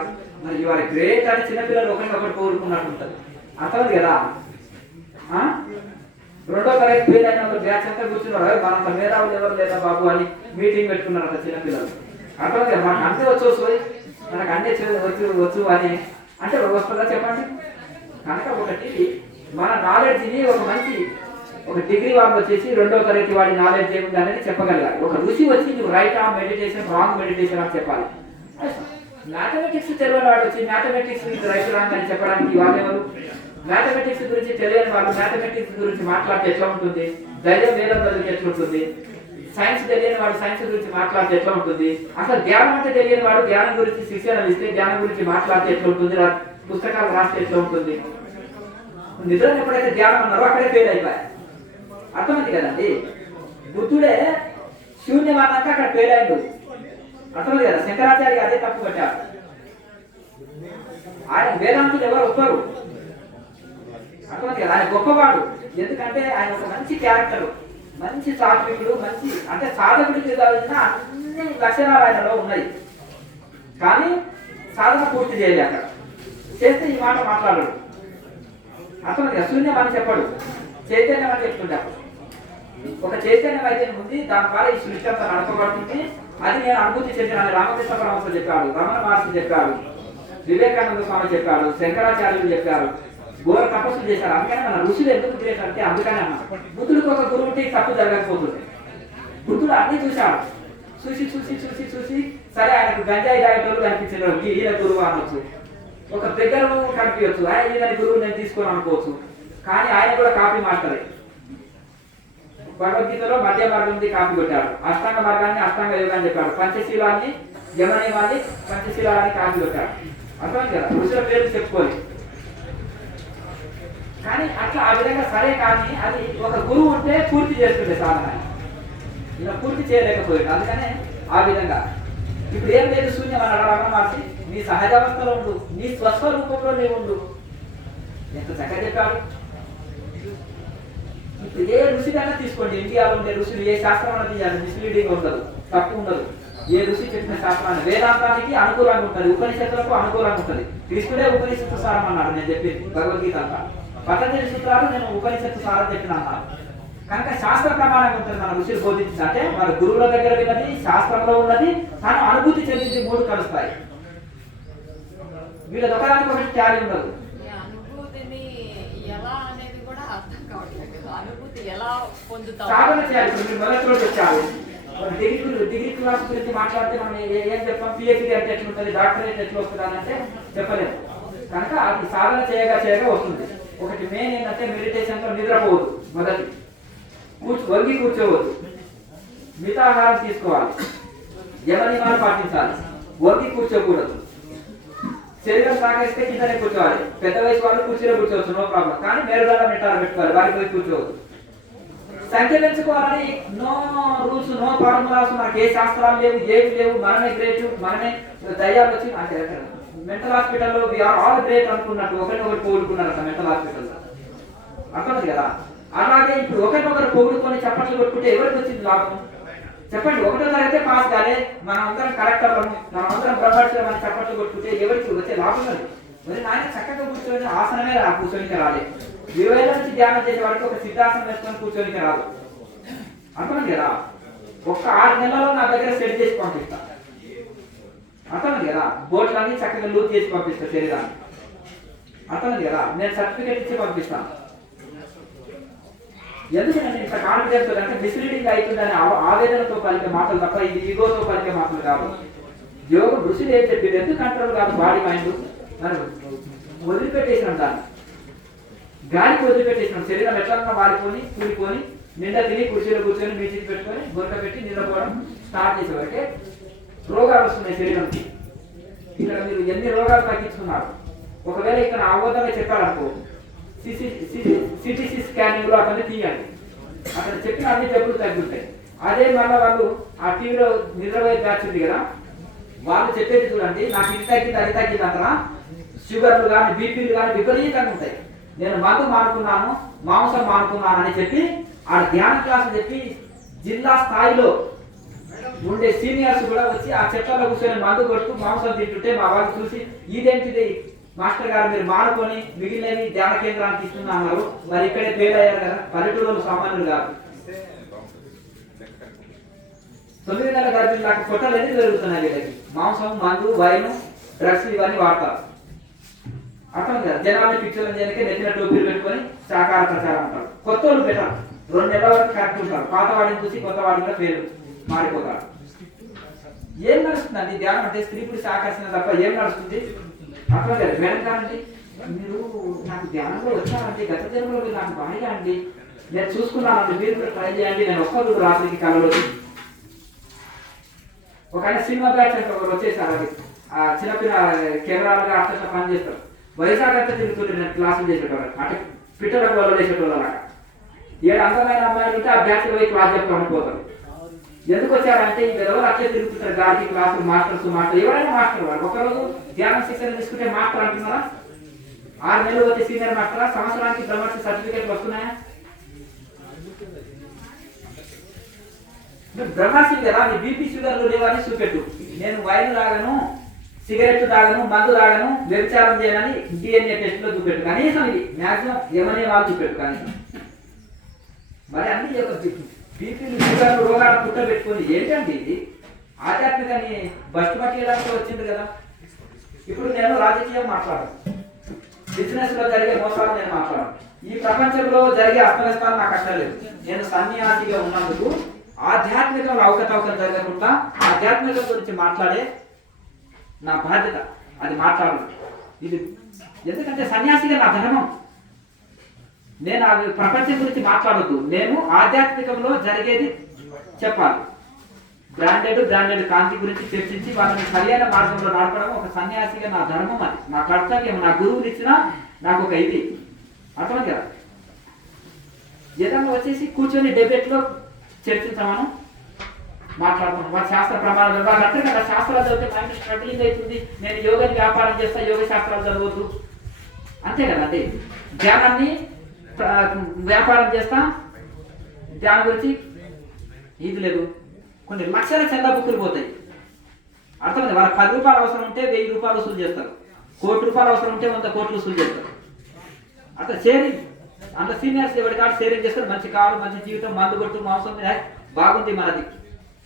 మరి ఇవాళ గ్రేట్ అని చిన్నపిల్లలు ఒకరికొకటి కోరుకున్నట్టు ఉంటుంది. అర్థమైంది కదా? రెండో తరగతి ఫెయిల్ అయిన బ్యాచ్ అంతా కూర్చున్నారు, మనంత మేధావులు ఎవరు లేదా బాబు అని మీటింగ్ పెట్టుకున్నారంట చిన్నపిల్లలు. అర్థమైంది కదా? మనకు అంతే వచ్చు, మనకు అన్నీ వచ్చు అని అంటే వస్తుందా చెప్పండి? కనుక ఒకటి మన నాలెడ్జ్ని ఒక మంచి ఒక డిగ్రీ వాళ్ళు వచ్చేసి రెండో తరగతి వాడి నాలెడ్జ్ ఏముంది అనేది చెప్పగలగాలి. ఒక ఋషి వచ్చి నువ్వు రైట్ ఆ మెడిటేషన్ రాంగ్ మెడిటేషన్ అని చెప్పాలి. మ్యాథమెటిక్స్ తెలియని వాడు వచ్చి మ్యాథమెటిక్స్ రైట్ రాంగ్ అని చెప్పడానికి వాళ్ళెవరు? మ్యాథమెటిక్స్ గురించి తెలియని వాళ్ళు మ్యాథమెటిక్స్ గురించి మాట్లాడితే ఎట్లా ఉంటుంది? ధైర్యం వేదం చదివితే ఎట్లా ఉంటుంది? సైన్స్ తెలియని వాడు సైన్స్ గురించి మాట్లాడితే ఎట్లా ఉంటుంది? అసలు ధ్యానం అంటే తెలియని వాడు ధ్యానం గురించి శిక్షణ ఇస్తే ధ్యానం గురించి మాట్లాడితే ఎట్లా ఉంటుంది? పుస్తకాలు రాస్తే ఎట్లా ఉంటుంది? నిద్రను ఎప్పుడైతే ధ్యానం అన్నారో అక్కడే ఫెయిల్ అయిపోయాయి. అర్థమైంది కదండి? బుద్ధుడే శూన్యం అన్నాక అక్కడ ఫెయిల్ అయ్యాడు. అర్థమైంది కదా? శంకరాచార్య అదే తప్పు పట్టారు. ఆయన వేదాంతులు ఎవరు ఒప్పరు. అర్థమైంది కదా? ఆయన గొప్పవాడు. ఎందుకంటే ఆయన ఒక మంచి క్యారెక్టర్, మంచి సాత్వికుడు, మంచి అంటే సాధకుడికి కావాల్సిన అన్ని లక్షణాలు ఆయనలో ఉన్నాయి. కానీ సాధన పూర్తి చేయాలి. అక్కడ చేస్తే ఈ మాట మాట్లాడడు. అర్థమైంది కదా? శూన్యం అని చెప్పాడు, చైతన్యం అని చెప్తుంటాడు. ఒక చైతన్యం అయితే ఉంది, దాని ద్వారా ఈ సృష్టి అంతా నడపబడుతుంది. అది నేను అనుభూతి చెందిన రామకృష్ణ పరమహంస చెప్పాడు, రమణ మహర్షి చెప్పాడు, వివేకానంద స్వామి చెప్పాడు, శంకరాచార్యులు చెప్పారు, ఘోర తపస్సు చేశారు. అందుకనే మన ఋషులు ఎందుకు చేశారంటే అందుకనే అన్న బుద్ధుడికి ఒక గురువు ఉంటే తప్పు జరగకపోతుంది. బుద్ధుడు అన్ని చూశాడు, చూసి చూసి చూసి చూసి సరే ఆయనకు గంజాయి తాగేటోళ్ళు కనిపించిన ఈయన గురువు అనొచ్చు, ఒక దగ్గర కనిపించవచ్చు, ఆయన ఈయన గురువు నేను తీసుకొని అనుకోవచ్చు. కానీ ఆయన కూడా కాపీ మాస్టరే. భగవద్గీతలో మధ్య మార్గంది కాపీ కొట్టాడు, అష్టాంగ మార్గాన్ని అష్టాంగ యోగాన్ని చెప్పాడు, పంచశీలాన్ని యమనియమాన్ని పంచశీలాన్ని కాపీ కొట్టాడు. అర్థం కదా? ఋషుల పేరు చెప్పుకోవాలి. కానీ అట్లా ఆ విధంగా సరే, కానీ అది ఒక గురువు ఉంటే పూర్తి చేస్తుండే సాధన. ఇలా పూర్తి చేయలేకపోయాడు. అందుకనే ఆ విధంగా ఇప్పుడు ఏం లేదు, శూన్యం అన్నాడు రమణ మహర్షి. నీ సహజావస్థలో ఉండు, నీ స్వస్వరూపంలో నీవు ఉండు. ఎంత చక్కగా చెప్పాడు. ఇప్పుడు ఏ ఋషికైనా తీసుకోండి, ఇండియాలో ఉండే ఋషులు ఏ శాస్త్రం తీయాలి, మిస్లీడింగ్ ఉండదు, తప్పు ఉండదు. ఏ ఋషి చెప్పిన శాస్త్రాన్ని వేదాంతానికి అనుకూలంగా ఉంటుంది, ఉపనిషత్తులకు అనుకూలంగా ఉంటుంది. కృష్ణుడే ఉపనిషత్తు సారం అన్నాడు. నేను చెప్పింది భగవద్గీత అంతా పతంజలి సూత్రాలు నేను ఉపనిషత్తు సారం చెప్పిన అన్నాను. కనుక శాస్త్ర ప్రమాణంగా ఉంటుంది. మన ఋషులు బోధించింది అంటే మన గురువుల దగ్గర విన్నది, శాస్త్రంలో ఉన్నది, తాను అనుభూతి చెందింది, మూడు కలుస్తాయి. వీళ్ళ ఒకదానికి ఒకటి ట్యాలీ ఉండదు. అనుభూతిని ఎలా అనేది కూడా అర్థం కావట్లేదు. అనుభూతి ఎలా పొందుతాం? సాధన చేయాలి. మీరు మొదటి రోజు వచ్చారు, డిగ్రీ క్లాస్ గురించి మాట్లాడితే మనం ఏం చెప్తాం? పిహెచ్డీ అంటే ఎట్లుంటుంది, డాక్టరేట్ ఎట్లా వస్తుందా అంటే చెప్పలేము. కనుక అది సాధన చేయగా చేయగా వస్తుంది. ఒకటి మెయిన్ ఏంటంటే మెడిటేషన్లో నిద్రపోవద్దు. మొదటి వంగి కూర్చోవద్దు, మితాహారం తీసుకోవాలి, యమనియమాలు పాటించాలి, వంగి కూర్చోకూడదు. శరీరం సాగేస్తే కిందనే కూర్చోవాలి. పెద్ద వయసు వాళ్ళు కుర్చీలో కూర్చోవచ్చు, నో ప్రాబ్లం. కానీ మేరుదండం పెట్టాలి, పెట్టుకోవాలి, వారికి పోయి కూర్చోవద్దు. సంఖ్య పెంచుకోవాలని నో రూల్స్, నో ఫార్ములాస్. మనకి ఏ శాస్త్రాలు లేవు, ఏవి లేవు. మనమే గ్రేట్, మనమే దయ్యాలు వచ్చి అంటే మెంటల్ హాస్పిటల్లో వీఆర్ ఆల్ గ్రేట్ అనుకున్నట్టు ఒకరినొకరు పోగొట్టుకున్నారట మెంటల్ హాస్పిటల్లో. అర్థమైంది కదా? అలాగే ఇప్పుడు ఒకరినొకరు పోగొట్టుకొని చప్పట్లు కొట్టుకుంటే ఎవరికి వచ్చింది లాభం చెప్పండి? ఒకటో తరగతి పాస్ కాలే, మనం అందరం కరెక్టర్లము, మనం అందరం బ్రహ్మర్షులం అని చప్పట్లు కొట్టుకుంటే ఎవరికి వచ్చే లాభం లేదు. మరి నాయన చక్కగా కూర్చొని ఆసనమే కూర్చొనికి రాలే. 20 ఏళ్ళ నుంచి ధ్యానం చేసే వాడికి ఒక సిద్ధాసనం వేసుకొని కూర్చొనికి రాదు. అర్థమైంది కదా? ఒక్క 6 నెలల్లో నా దగ్గర సెట్ చేసి పంపిస్తా. అర్థమైంది కదా? బోట్లన్నీ చక్కగా లూజ్ చేసి పంపిస్తా శరీరాన్ని. అర్థమైంది కదా? నేను సర్టిఫికేట్ ఇచ్చి పంపిస్తాను. ఎందుకంటే ఇంత కాన్ఫిడెన్స్ అంటే మిస్లీడింగ్ అవుతుందని ఆవేదనతో పలికే మాటలు తప్ప ఇది ఈగోతో పలికే మాటలు కాదు. యోగం ఋషులు ఏం చెప్పింది? ఎందుకు కంట్రోల్ కాదు బాడీ మైండ్, మరి వదిలిపెట్టేసినాం, దాన్ని గాలికి వదిలిపెట్టేసినాం. శరీరం ఎట్లా వారిపోని కూలిపోని నిండా తిని కుర్చీలో కూర్చొని మీచికి పెట్టుకొని గొంత పెట్టి నిద్రపోవడం స్టార్ట్ చేసేవాటే రోగాలు వస్తున్నాయి శరీరంకి. ఇక్కడ మీరు ఎన్ని రోగాలు తగ్గించుకున్నారు. ఒకవేళ ఇక్కడ అవబోధంగా చెప్పారనుకో, సిటీసీ స్కానింగ్ లో అతన్ని తీయండి, అక్కడ చెప్పిన అన్ని జబ్బులు తగ్గుతాయి. అదే మళ్ళీ వాళ్ళు ఆ టీవీలో నిద్రపోయే బ్యాచ్ ఉంది కదా, వాళ్ళు చెప్పేది చూడండి, నాకు ఇది తగ్గింది అది తగ్గింది అంటారా, షుగర్లు కానీ బీపీలు కానీ విపరీతంగా ఉంటాయి. నేను మందు మానుకున్నాను, మాంసం మానుకున్నాను అని చెప్పి ఆ ధ్యాన క్లాసు చెప్పి జిల్లా స్థాయిలో ఉండే సీనియర్స్ కూడా వచ్చి ఆ చెట్లలో కూర్చొని మందు కొడుతూ మాంసం తింటుంటే మా వాళ్ళు చూసి ఇదేంటిది మాస్టర్ గారు మీరు మానుకొని మిగిలినవి ధ్యాన కేంద్రానికి ఇస్తున్నా అన్నారు, మరి ఇక్కడే ఫెయిల్ అయ్యారు కదా. పల్లెటూరు సామాన్యులు కాదు. 9 నెలల గర్భిణి నాకు పొట్టలు ఎందుకు జరుగుతున్నాయి వీళ్ళకి? మాంసం, మందు, వైన్, డ్రగ్స్ ఇవన్నీ వాడతారు. అర్థం కదా. జనాన్ని పిక్చర్లు చేయడానికి నెత్తిన టోపీలు పెట్టుకొని శాకాహార ప్రచారం అంటారు. కొత్త వాళ్ళు పెట్టారు, 2 నెలల వరకు కరెక్ట్ ఉంటారు. పాత వాడిని చూసి కొత్త వాడిని కూడా పేరు మారిపోతారు. ఏం నడుస్తుందండి ధ్యానం అంటే? స్త్రీ పురుష ఆకర్షణ తప్ప ఏం నడుస్తుంది? అర్థం లేదు. మేడం కాదండి, మీరు నాకు ధ్యానంలో వచ్చారంటే గత జన్మలో నాకు బాగా అండి, నేను చూసుకున్నాను, మీరు కూడా ట్రై చేయండి, నేను ఒక్కరు రాత్రికి కళలో. ఒక ఆయన సినిమా బ్యాచ్ అంటే ఒకరు వచ్చేసారు. అది ఆ చిన్నపిల్ల కెమెరాలుగా అట్లా పని చేస్తారు. వైజాగ్ అంతా తిరుగుతుంది, నేను క్లాసులు చేసేటోళ్ళు అంటే పిట్టలకు వాళ్ళు వేసేటోళ్ళు అలాగా. 7 అందమైన అమ్మాయిలు ఉంటే ఆ బ్యాచ్ పోయి క్లాస్ చెప్తా ఉండిపోతారు. ఎందుకు వచ్చారంటే ఈ విధవలు అట్లే తిరుగుతుంటారు. గాడికి క్లాసులు మాస్టర్స్ ఎవరైనా మాస్టర్ వాడు. ఒకరోజు ధ్యానం శిక్షణ తీసుకుంటే మాస్టర్ అంటున్నారా? 6 నెలలు వచ్చే సీనియర్ మాస్టరా? సంవత్సరానికి బ్రహ్మర్షి సర్టిఫికేట్లు వస్తున్నాయా? బ్రహ్మర్షి కదా. నీ బీపీ షుగర్లు లేవని చూపెట్టు. నేను వైన్ తాగను, సిగరెట్ తాగను, మందు తాగను, వ్యభిచారం చేయనని DNA టెస్ట్ లో చూపెట్టు. కనీసం ఇది మ్యాక్సిమం ఏమనే వాళ్ళు చూపెట్టు కనీసం. మరి అన్ని బీపీలు షుగర్లు రోగాలు పుట్ట పెట్టుకుంది ఏంటండి ఇది? ఆధ్యాత్మికని బస్టు పట్టేయడానికి వచ్చింది కదా. ఇప్పుడు నేను రాజకీయం మాట్లాడను, బిజినెస్ లో జరిగే మోసాలు నేను మాట్లాడను, ఈ ప్రపంచంలో జరిగే అస్తవ్యస్తాలు నాకు అక్కర్లేదు. నేను సన్యాసిగా ఉన్నందుకు ఆధ్యాత్మికంలో అవకతవకలు జరగకుండా ఆధ్యాత్మికత గురించి మాట్లాడే నా బాధ్యత. అది మాట్లాడదు ఇది. ఎందుకంటే సన్యాసిగా నా ధర్మం. నేను అది ప్రపంచం గురించి మాట్లాడద్దు, నేను ఆధ్యాత్మికంలో జరిగేది చెప్పాలి. బ్రాండెడ్ కాంతి గురించి చర్చించి వాళ్ళని సరైన మార్గంలో నడపడం ఒక సన్యాసిగా నా ధర్మం. అది నా కర్తవ్యం. నా గురువులు ఇచ్చిన నాకు ఒక ఇది అర్థం కదా. ఏదన్నా వచ్చేసి కూర్చొని డిబేట్లో చర్చించమను, మాట్లాడుతున్నాం. వాళ్ళ శాస్త్ర ప్రమాణాలు వాళ్ళు అంటే కదా, శాస్త్రాలు చదివితే మైండ్ స్ట్రగ్లింగ్ అవుతుంది. నేను యోగాని వ్యాపారం చేస్తా, యోగ శాస్త్రాలు చదవద్దు అంతే కదా. అంటే ధ్యానాన్ని వ్యాపారం చేస్తా, ధ్యానం గురించి ఇది లేదు. కొన్ని లక్షల చందా బుక్కులు పోతాయి. అర్థమైంది. వాళ్ళకి 10 రూపాయలు అవసరం ఉంటే 1000 రూపాయలు వసూలు చేస్తారు. 1 కోటి రూపాయలు అవసరం ఉంటే 100 కోట్లు వసూలు చేస్తారు. అట్లా షేరింగ్. అంత సీనియర్స్ ఎవరి కాదు షేరింగ్ చేస్తారు. మంచి కారు, మంచి జీవితం, మందు కొట్టు, మాంసం బాగుంది మనది.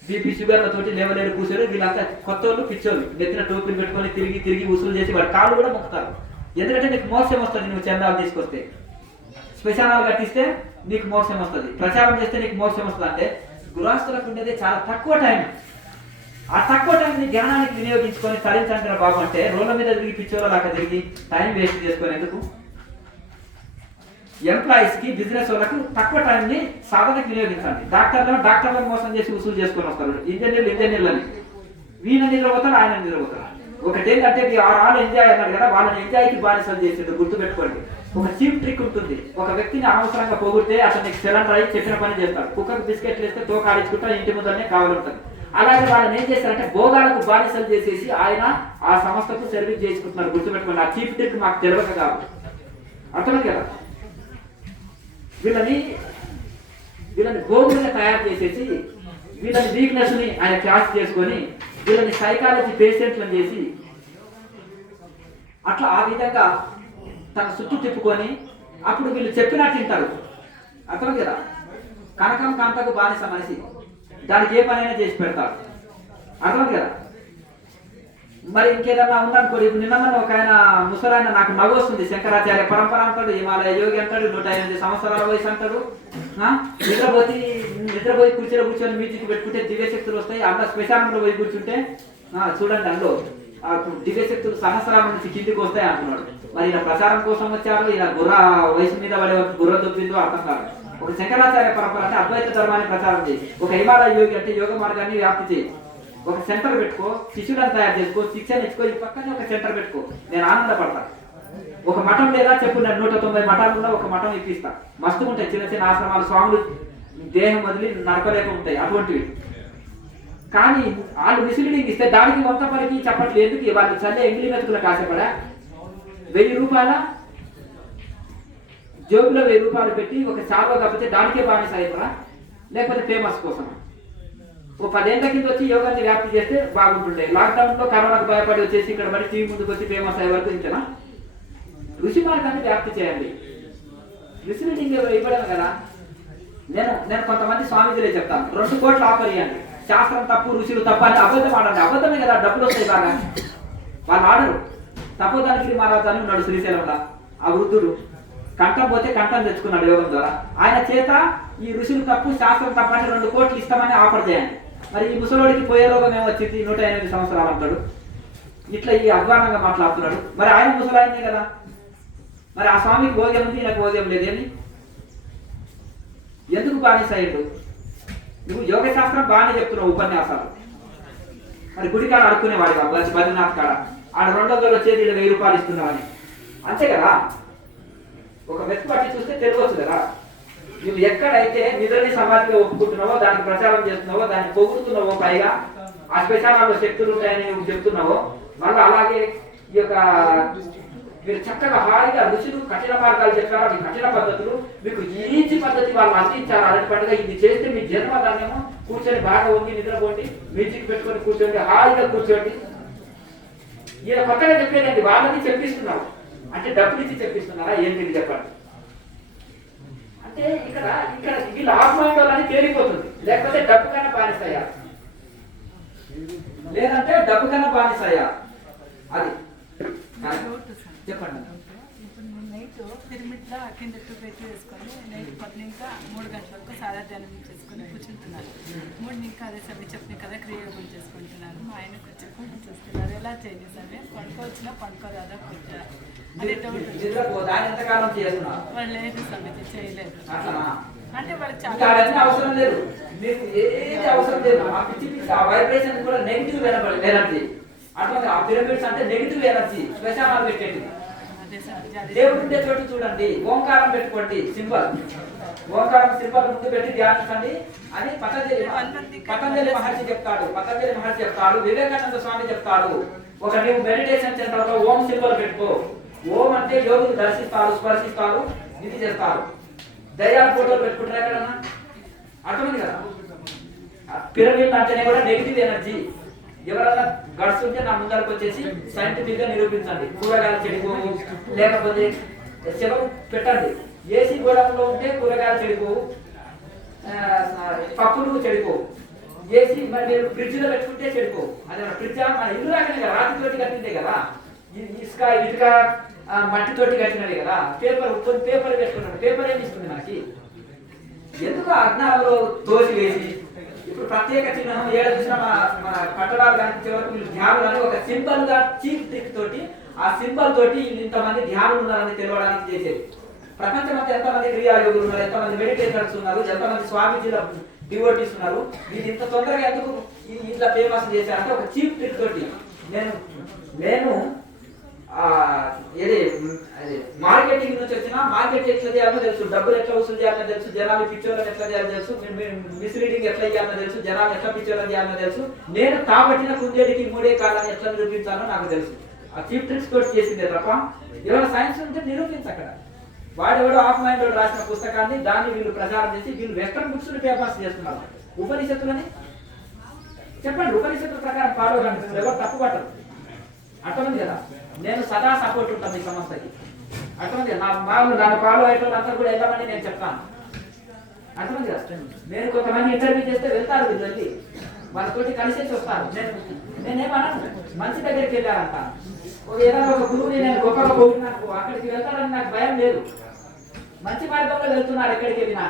బీపీ షుగర్లతోటి లేవలేరు కూర్చోరు. వీళ్ళంతా కొత్త వాళ్ళు, పిచ్చోళ్ళు, నెత్తిన టోపీలు పెట్టుకొని తిరిగి వసూలు చేసి వాడి కాళ్ళు కూడా మొక్కుతారు. ఎందుకంటే నీకు మోక్షం వస్తుంది. నువ్వు చందాలు తీసుకొస్తే, శ్మశానాలు కట్టిస్తే నీకు మోక్షం వస్తుంది, ప్రచారం చేస్తే నీకు మోక్షం వస్తుంది. అంటే గృహస్థులకు ఉండేది చాలా తక్కువ టైం. ఆ తక్కువ టైంని ధ్యానానికి వినియోగించుకొని తరించంటారా బాబు అంటే రోడ్ల మీద తిరిగి పిచ్చోళ్ళ దాకా తిరిగి టైం వేస్ట్ చేసుకొని ఎందుకు? ఎంప్లాయీస్ కి, బిజినెస్ వాళ్ళకు తక్కువ టైంని సాధనకు వినియోగించండి. డాక్టర్లను మోసం చేసి వసూలు చేసుకొని వస్తారు. ఇంజనీర్లని వీళ్ళ నిద్రపోతారు, ఆయన నిద్రపోతారు. ఒకటేంటంటే ఆల్ ఎంజాయ్ అన్నారు కదా, వాళ్ళని ఎంజాయ్కి బానిసలు చేసిండు. గుర్తుపెట్టుకోండి. ఒక చీప్ ట్రిక్ ఉంటుంది. ఒక వ్యక్తిని అనవసరంగా పోగొడితే అతనికి సిలిండర్ అయ్యి చెప్పిన పని చేస్తాడు. కుక్కకు బిస్కెట్లు వేస్తే తోకాడించుకుంటా ఇంటి ముందరనే కావాలంటుంది. అలాగే వాళ్ళని ఏం చేస్తారంటే భోగాలకు బానిసలు చేసేసి ఆయన ఆ సంస్థకు సర్వీస్ చేసుకుంటున్నారు. గుర్తుపెట్టుకోండి. ఆ చీప్ ట్రిక్ మాకు తెలియక కాదు. అర్థమైంది కదా. వీళ్ళని భోగులుగా తయారు చేసేసి వీళ్ళని వీక్నెస్ ని ఆయన క్లాస్ చేసుకొని వీళ్ళని సైకాలజీ పేషెంట్లను చేసి అట్లా ఆ విధంగా తన చుట్టూ తిప్పుకొని అప్పుడు వీళ్ళు చెప్పినట్టు తింటారు. అర్థం కదా. కనకం కాంతకు బానిస మనిషి, దానికి ఏ పనైనా చేసి పెడతారు. అర్థం కదా. మరి ఇంకేదన్నా ఉందనుకోండి. ఇప్పుడు నిన్న ఒక ఆయన ముసలాయన నాకు నవ్వు వస్తుంది. శంకరాచార్య పరంపర అంటాడు, హిమాలయ యోగి అంటాడు, 108 సంవత్సరాల వయసు అంటాడు. నిద్రపోయి కూర్చొని మ్యూజిక్ పెట్టుకుంటే దివ్యశక్తులు వస్తాయి. అందులో శ్మశానంలో పోయి కూర్చుంటే చూడండి అందులో దివ్యశక్తులు సహస్రాల నుంచి కిందికి వస్తాయి అంటున్నాడు. మరి ఇలా ప్రచారం కోసం వచ్చారు, ఇలా బుర్ర వయసు మీద పడే బుర్ర దొబ్బిందో అర్థం కాదు. ఒక శంకరాచార్య పరంపర అంటే అద్వైత ధర్మాన్ని ప్రచారం చేయి. ఒక హిమాలయ యోగి అంటే యోగ మార్గాన్ని వ్యాప్తి చేయి. ఒక సెంటర్ పెట్టుకో, శిష్యులను తయారు చేసుకో, శిక్షణ ఇచ్చుకో. ఈ పక్కనే ఒక సెంటర్ పెట్టుకో. నేను ఆనందపడతా. ఒక మఠం లేదా చెప్పు, నేను 190 మఠాలున్నా ఒక మఠం ఇప్పిస్తా. మస్తు ఉంటాయి చిన్న చిన్న ఆశ్రమాలు. స్వాములు దేహం వదిలి నడపలేక ఉంటాయి అటువంటివి. కానీ వాళ్ళు మిస్లీడింగ్ ఇస్తే దానికి మొత్తం పనికి చెప్పట్లు ఎందుకు? వాళ్ళు చల్లే ఎంగిలి మెతుకులకు ఆశపడా 1000 రూపాయల జోబులో 1000 రూపాయలు పెట్టి ఒక చాలువ కాకపోతే దానికే బానిస అయిపోరా, లేకపోతే ఫేమస్ కోసం? ఓ 10 ఏళ్ల కింద వచ్చి యోగాన్ని వ్యాప్తి చేస్తే బాగుంటుండే. లాక్డౌన్లో కరోనాకు భయపడి వచ్చేసి ఇక్కడ పడి టీవీ ముందుకు వచ్చి ఫేమస్ అయ్యే వరకు ఇంతనా? ఋషి మార్గాన్ని వ్యాప్తి చేయండి. ఋషి మీటింగ్ ఇవ్వడం కదా. నేను కొంతమంది స్వామీజీలే చెప్తాను, 2 కోట్లు ఆఫర్ ఇవ్వండి, శాస్త్రం తప్పు ఋషులు తప్పు అని అబద్ధం ఆడండి. అబద్ధమే కదా, డబ్బులు వస్తాయి బాగా. వాళ్ళు ఆడరు. తపోదానికి మహారాజు అని ఉన్నాడు శ్రీశైలంలో, ఆ వృద్ధుడు కంఠం పోతే కంఠం తెచ్చుకున్నాడు యోగం ద్వారా. ఆయన చేత ఈ ఋషులు తప్పు శాస్త్రం తప్పు అని 2 కోట్లు ఇస్తామని ఆఫర్ చేయండి. మరి ఈ ముసలోడికి పోయే రోగం ఏమొచ్చింది, 108 సంవత్సరాలు అంటాడు. ఇట్లా ఈ అధ్వానంగా మాట్లాడుతున్నాడు. మరి ఆయన ముసలాయనే కదా. మరి ఆ స్వామికి భోగ్యం ఉంది, నాకు భోగ్యం లేదేమి? ఎందుకు బానిస అయ్యాడు? నువ్వు యోగ శాస్త్రం బాగానే చెప్తున్నావు ఉపన్యాసాలు, మరి గుడికాడ అడుక్కునేవాడు బద్రీనాథ్ కాడ ఆడ 200 వచ్చేది 1000 రూపాయలు ఇస్తున్నావని, అంతే కదా. ఒక మెత్తు పట్టి చూస్తే తెలియవచ్చు కదా. నువ్వు ఎక్కడైతే నిద్రని సమాధిగా ఒప్పుకుంటున్నావో, దానికి ప్రచారం చేస్తున్నావో, దాన్ని పొగుడుతున్నావో, పైగా ఆ శ్మశానాల్లో శక్తులు ఉంటాయని నువ్వు చెప్తున్నావో, మళ్ళీ అలాగే ఈ యొక్క మీరు చక్కగా హాయిగా ఋషులు కఠిన మార్గాలు చెప్పారు, అవి కఠిన పద్ధతులు మీకు ఈజీ పద్ధతి వాళ్ళు అందించారు. అలాంటి పండుగ ఇది చేస్తే మీ జన్మ ధాన్యము. కూర్చొని బాగా వంగి నిద్రపోండి, మ్యూజిక్ పెట్టుకొని కూర్చోండి, హాయిగా కూర్చోండి. ఈయన కొత్తగా చెప్పేదండి, వాళ్ళని చెప్పిస్తున్నారు. అంటే డబ్బులు ఇచ్చి చెప్పిస్తున్నారా ఏంటి చెప్పండి? అంటే ఇక్కడ వీళ్ళు ఆత్మహత్యాలని తేలిపోతుంది. లేకపోతే డబ్బు కన్నా బానిసయ్యా, లేదంటే డబ్బు కన్నా బానిసయ్యా. అది చెప్పండి. ఇప్పుడు నైట్ పిరమిడ్లో కిందట్టు పెట్టి వేసుకొని నైట్ 10 ఇంకా 3 గంటల వరకు సారా ధ్యానం చేసుకొని కూర్చుంటున్నారు. 3 ఇంకా అదే సమయం చెప్పిన కదా క్రియోగం చేసుకుంటున్నారు. మా ఆయన కొంచెం చూస్తున్నారు, ఎలా చేయండి సమయం పడుకోవచ్చినా పడుకోరాదా కొంచెం అదే డౌట్. వాళ్ళు లేదు సమయం చేయలేదు అంటే వాళ్ళకి చాలా అవసరం లేదు, మీకు ఏది అవసరం లేదు. ఆ పిచ్చి పిచ్చి ఆ వైబ్రేషన్ కూడా నెగిటివ్ ఎనర్జీ. అట్లా ఆ పిరమిడ్స్ అంటే నెగిటివ్ ఎనర్జీ. శ్మశానాలు పెట్టండి, దేవుడు ఉండే చోటు చూడండి, ఓంకారం పెట్టుకోండి, సింబల్ ఓంకారం సింబల్ ముందు పెట్టి ధ్యానించండి అని పతంజలి మహర్షి చెప్తాడు. వివేకానంద స్వామి చెప్తాడు. ఒక నువ్వు మెడిటేషన్ సెంటర్ లో ఓం సింబల్ పెట్టుకో. ఓం అంటే యోగులు దర్శిస్తారు, స్పర్శిస్తారు, ఇది చేస్తారు. దయ్యాల ఫోటోలు పెట్టుకుంటారు ఎక్కడన్నా, అర్థమైంది కదా. పిరమిడ్ అంటేనే కూడా నెగిటివ్ ఎనర్జీ. ఎవరైనా గడ్స్ ఉంటే నా ముందరకు వచ్చేసి సైంటిఫిక్ గా నిరూపించండి. కూరగాయలు చెడిపోవు, లేకపోతే చెవులు పెట్టండి. ఏసీ గోడంలో ఉంటే కూరగాయలు చెడిపోవు, పప్పులు చెడిపోవు. ఏసీ మరి మీరు ఫ్రిడ్జ్ లో పెట్టుకుంటే చెడిపోవు. అదే ఫ్రిడ్జ్ మన ఇల్లు రాకనే కదా, రాతితోటి కట్టిందే కదా, ఇటుక మట్టితోటి కట్టినది కదా. పేపర్ పెట్టుకున్నాడు, పేపర్ ఏమి ఇస్తుంది మనకి? ఎందుకు అజ్ఞానంలో తోసి వేసి ఇప్పుడు ప్రత్యేక చిహ్నం ఏడ చూసినా మన కట్టడాలు కనిపించే వరకు వీళ్ళు ధ్యానులు అని ఒక సింబల్ గా చీప్ ట్రిక్ తోటి, ఆ సింబల్ తోటి ఇంతమంది ధ్యానులు ఉన్నారని తెలవడానికి చేసేది. ప్రపంచం అంతా ఎంతమంది క్రియాయోగులు ఉన్నారు, ఎంతమంది మెడిటేటర్స్ ఉన్నారు, ఎంతమంది స్వామీజీల డివోటీస్ ఉన్నారు. ఇది ఇంత తొందరగా ఎందుకు ఇట్లా ఫేమస్ చేశారంటే ఒక చీప్ ట్రిక్ తోటి. నేను మార్కెటింగ్ నుంచి వచ్చిన మార్కెట్ ఎట్లా చేయాలో తెలుసు, డబ్బులు ఎట్లా వసూలు చేయాలో తెలుసు, జనాలు పిచ్చోళ్ళని ఎట్లా చేయాలో తెలుసు, మిస్లీడింగ్ ఎట్లా చేయాలో తెలుసు, జనాలు ఎట్లా పిచ్చోళ్ళని చేయాలో తెలుసు. నేను కాబట్టిన కుందేడికి 3 కాళ్ళని ఎట్లా నిరూపించాలో నాకు తెలుసు. ఆ చీప్ ట్రిక్స్ తోటి చేసిందే తప్ప ఏమైనా సైన్స్ ఉంటే నిరూపించు. అక్కడ వాడెవడో ఆఫ్ మైండ్ రాసిన పుస్తకాన్ని దాన్ని వీళ్ళు ప్రచారం చేసి వీళ్ళు వెస్టర్న్ బుక్స్ పేపర్స్ చేస్తున్నారు. ఉపనిషత్తులని చెప్పండి, ఉపనిషత్తుల ప్రకారం ఫాలో కండి, ఎవరు తప్పు పట్టరు. అర్థమైంది కదా. నేను సదా సపోర్ట్ ఉంటాను ఈ సంస్థకి, అర్థమైంది కదా. నన్ను ఫాలో అయ్యేటోళ్ళు అంతా కూడా వెళ్ళమని నేను చెప్తాను, అర్థమైంది కదా. నేను కొంతమంది ఇంటర్వ్యూ చేస్తే వెళ్తారు, వీళ్ళు వెళ్ళి వాళ్ళతోటి కలిసేసి వస్తారు. నేనేమన్నాను, మంచి దగ్గరికి వెళ్ళారంట. ఏదైనా ఒక గురువుని నేను గొప్పగా పోతున్నాను, అక్కడికి వెళ్తారని నాకు భయం లేదు. మంచి మార్గంలో వెళ్తున్నారు ఎక్కడికి వెళ్ళినా.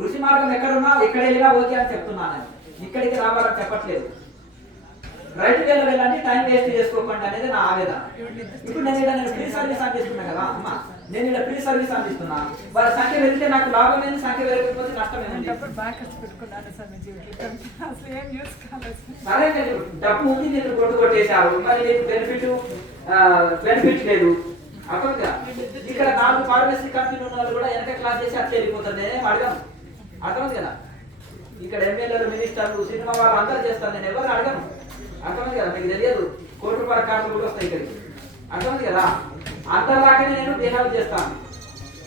ఋషి మార్గం ఎక్కడున్నా ఎక్కడ వెళ్ళినా ఓకే అని చెప్తున్నాను. ఇక్కడికి రావాలని చెప్పట్లేదు. రైట్ వేలో వెళ్ళండి, టైం వేస్ట్ చేసుకోకండి అనేది నా ఆవేదన. ఇప్పుడు నేను ఫ్రీ సర్వీస్ అందిస్తున్నా కదా అమ్మ, నేను ఇలా ఫ్రీ సర్వీస్ అందిస్తున్నా. వాళ్ళ సంఖ్య పెరిగితే నాకు లాభం ఏంది, సంఖ్య పెరగకపోతే నష్టం ఏంది? సరే, డబ్బు ఉంది, నేను కొట్టేశారు, మరి నీకు బెనిఫిట్ లేదు. అర్థంగా ఇక్కడ 4 ఫార్మసీ కంపెనీలు ఉన్న వాళ్ళు కూడా వెనక క్లాస్ చేసి అట్లా వెళ్ళిపోతారు. నేనేం అడగను, అర్థమైంది కదా. ఇక్కడ ఎమ్మెల్యేలు, మినిస్టర్లు, సినిమా వాళ్ళు అందరూ చేస్తారు, నేను ఎవరు అడగను. అర్థమైంది కదా. మీకు తెలియదు, కోటి రూపాయల కార్డులు కూడా వస్తాయి ఇక్కడికి, అర్థమైంది కదా. అంతర్లాగానే నేను బిహేవ్ చేస్తాను.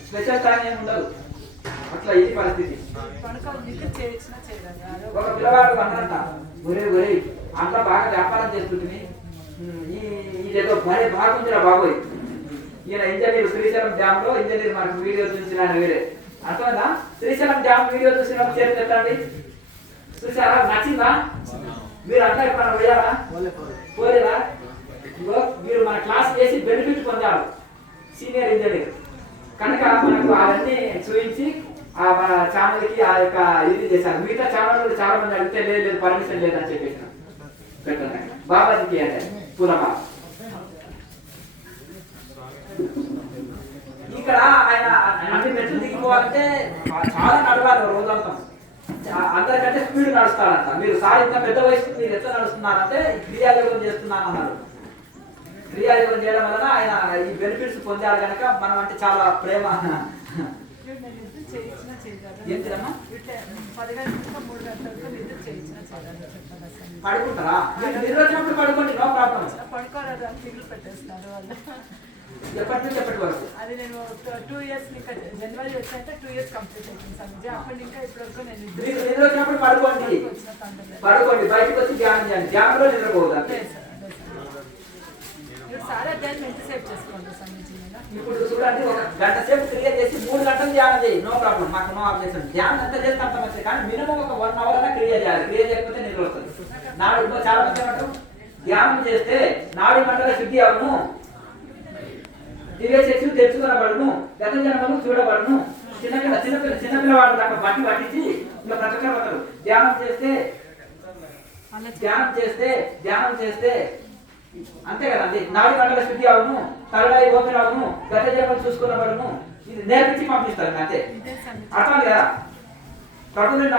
స్పెషల్ టైం ఏమి ఉండదు. అట్లా ఇది పరిస్థితి. పడుకోవాలి నిద్ర చేయించినా చేయదండి. ఒక పిల్లవాడు అన్నంట, ఒరే అంతా బాగా వ్యాపారం చేస్తుంది, ఇదేదో మరే బాగుందిరా బాబోయ్. ఈయన ఇంజనీర్, శ్రీశైలం డ్యామ్ లో ఇంజనీర్, మనకు వీడియో చూసిన ఆయన వీడే. అర్థమైందా? శ్రీశైలం డ్యామ్ వీడియో చూసిన చేతి పెట్టండి. చూసారా? నచ్చిందా? మీరు అంతా ఎప్పుడన్నా పోయారా? పోలేదా? మీరు మన క్లాస్ చేసి బెనిఫిట్ పొందారు, సీనియర్ ఇంజనీర్ కనుక మనకు అవన్నీ చూపించి మన ఛానల్కి ఆ యొక్క ఇది చేశారు. మిగతా ఛానల్ చాలా మంది అడిగితే లేదు పర్మిషన్ లేదని చెప్పేసి పెట్టండి. బాబాజీకి అంటే పూలమా ఇక్కడ ఆయన అన్ని మెట్లు దిగిపోవాలంటే చాలా నడవాలి రోజంతా. అందరికంటే స్పీడ్ నడుస్తారంట. మీరు సార్ ఇంత పెద్ద వయసు మీరు ఎట్లా నడుస్తున్నారంటే క్రియాయోగం చేస్తున్నాను అన్నారు. క్రియాయోగం చేయడం వలన ఆయన ఈ బెనిఫిట్స్ పొందారు కనుక మనం అంటే చాలా ప్రేమ. ఏంటిదమ్మా? పడుకుంటారా? నిద్ర వచ్చినప్పుడు పడుకోండి, నో ప్రాబ్లం. పడుకోరాదు, పిల్లలు పెట్టేస్తున్నారు వాళ్ళు. ఎప్పటి నుంచి ఎప్పటి వరకు? అది నేను 2 years ఇంకా జనవరి వచ్చాక 2 years కంప్లీట్ అయిపోయింది స్వామిజీ. అప్పటి ఇంకా ఇప్పటివరకు నేను నిద్ర వచ్చినప్పుడు పడుకోండి, బయటకు వచ్చి ధ్యానం చేయండి. ధ్యానంలో నిద్రపోవద్దు అంతే. సారా ధ్యానం ఎంతసేపు చేసుకోండి స్వామిజీ? ఇప్పుడు చూడండి, ఒక గంట సేపు క్రియ చేసి 3 గంటలు ధ్యానం చేయి, నో ప్రాబ్లం, మాకు నో అబ్జెక్షన్. ధ్యానం ఎంత చేస్తే అంత మంచిది, కానీ మినిమం ఒక 1 hour అయినా క్రియ చేయాలి. క్రియ చేయకపోతే నిద్ర వస్తుంది. నాడు చాలా మంది ఏమంటారు, ధ్యానం చేస్తే నాడి మండల శుద్ధి అవును, దివ్య శక్తులు తెలుసుకునబడును, గత జన్మలు చూడబడును. చిన్నపిల్లవాడు దాకా బట్టి పట్టించి ఇలా ప్రతికరవతారు. ధ్యానం చేస్తే అంతే కదండి. నాడి మండల శుద్ధి అవును, తలడాయి ఓపెన్ అవును, గత జన్మలు చూసుకునబడును. ఇది నేర్పించి పంపిస్తారు అంతే. అర్థం కదా? ప్రభువుని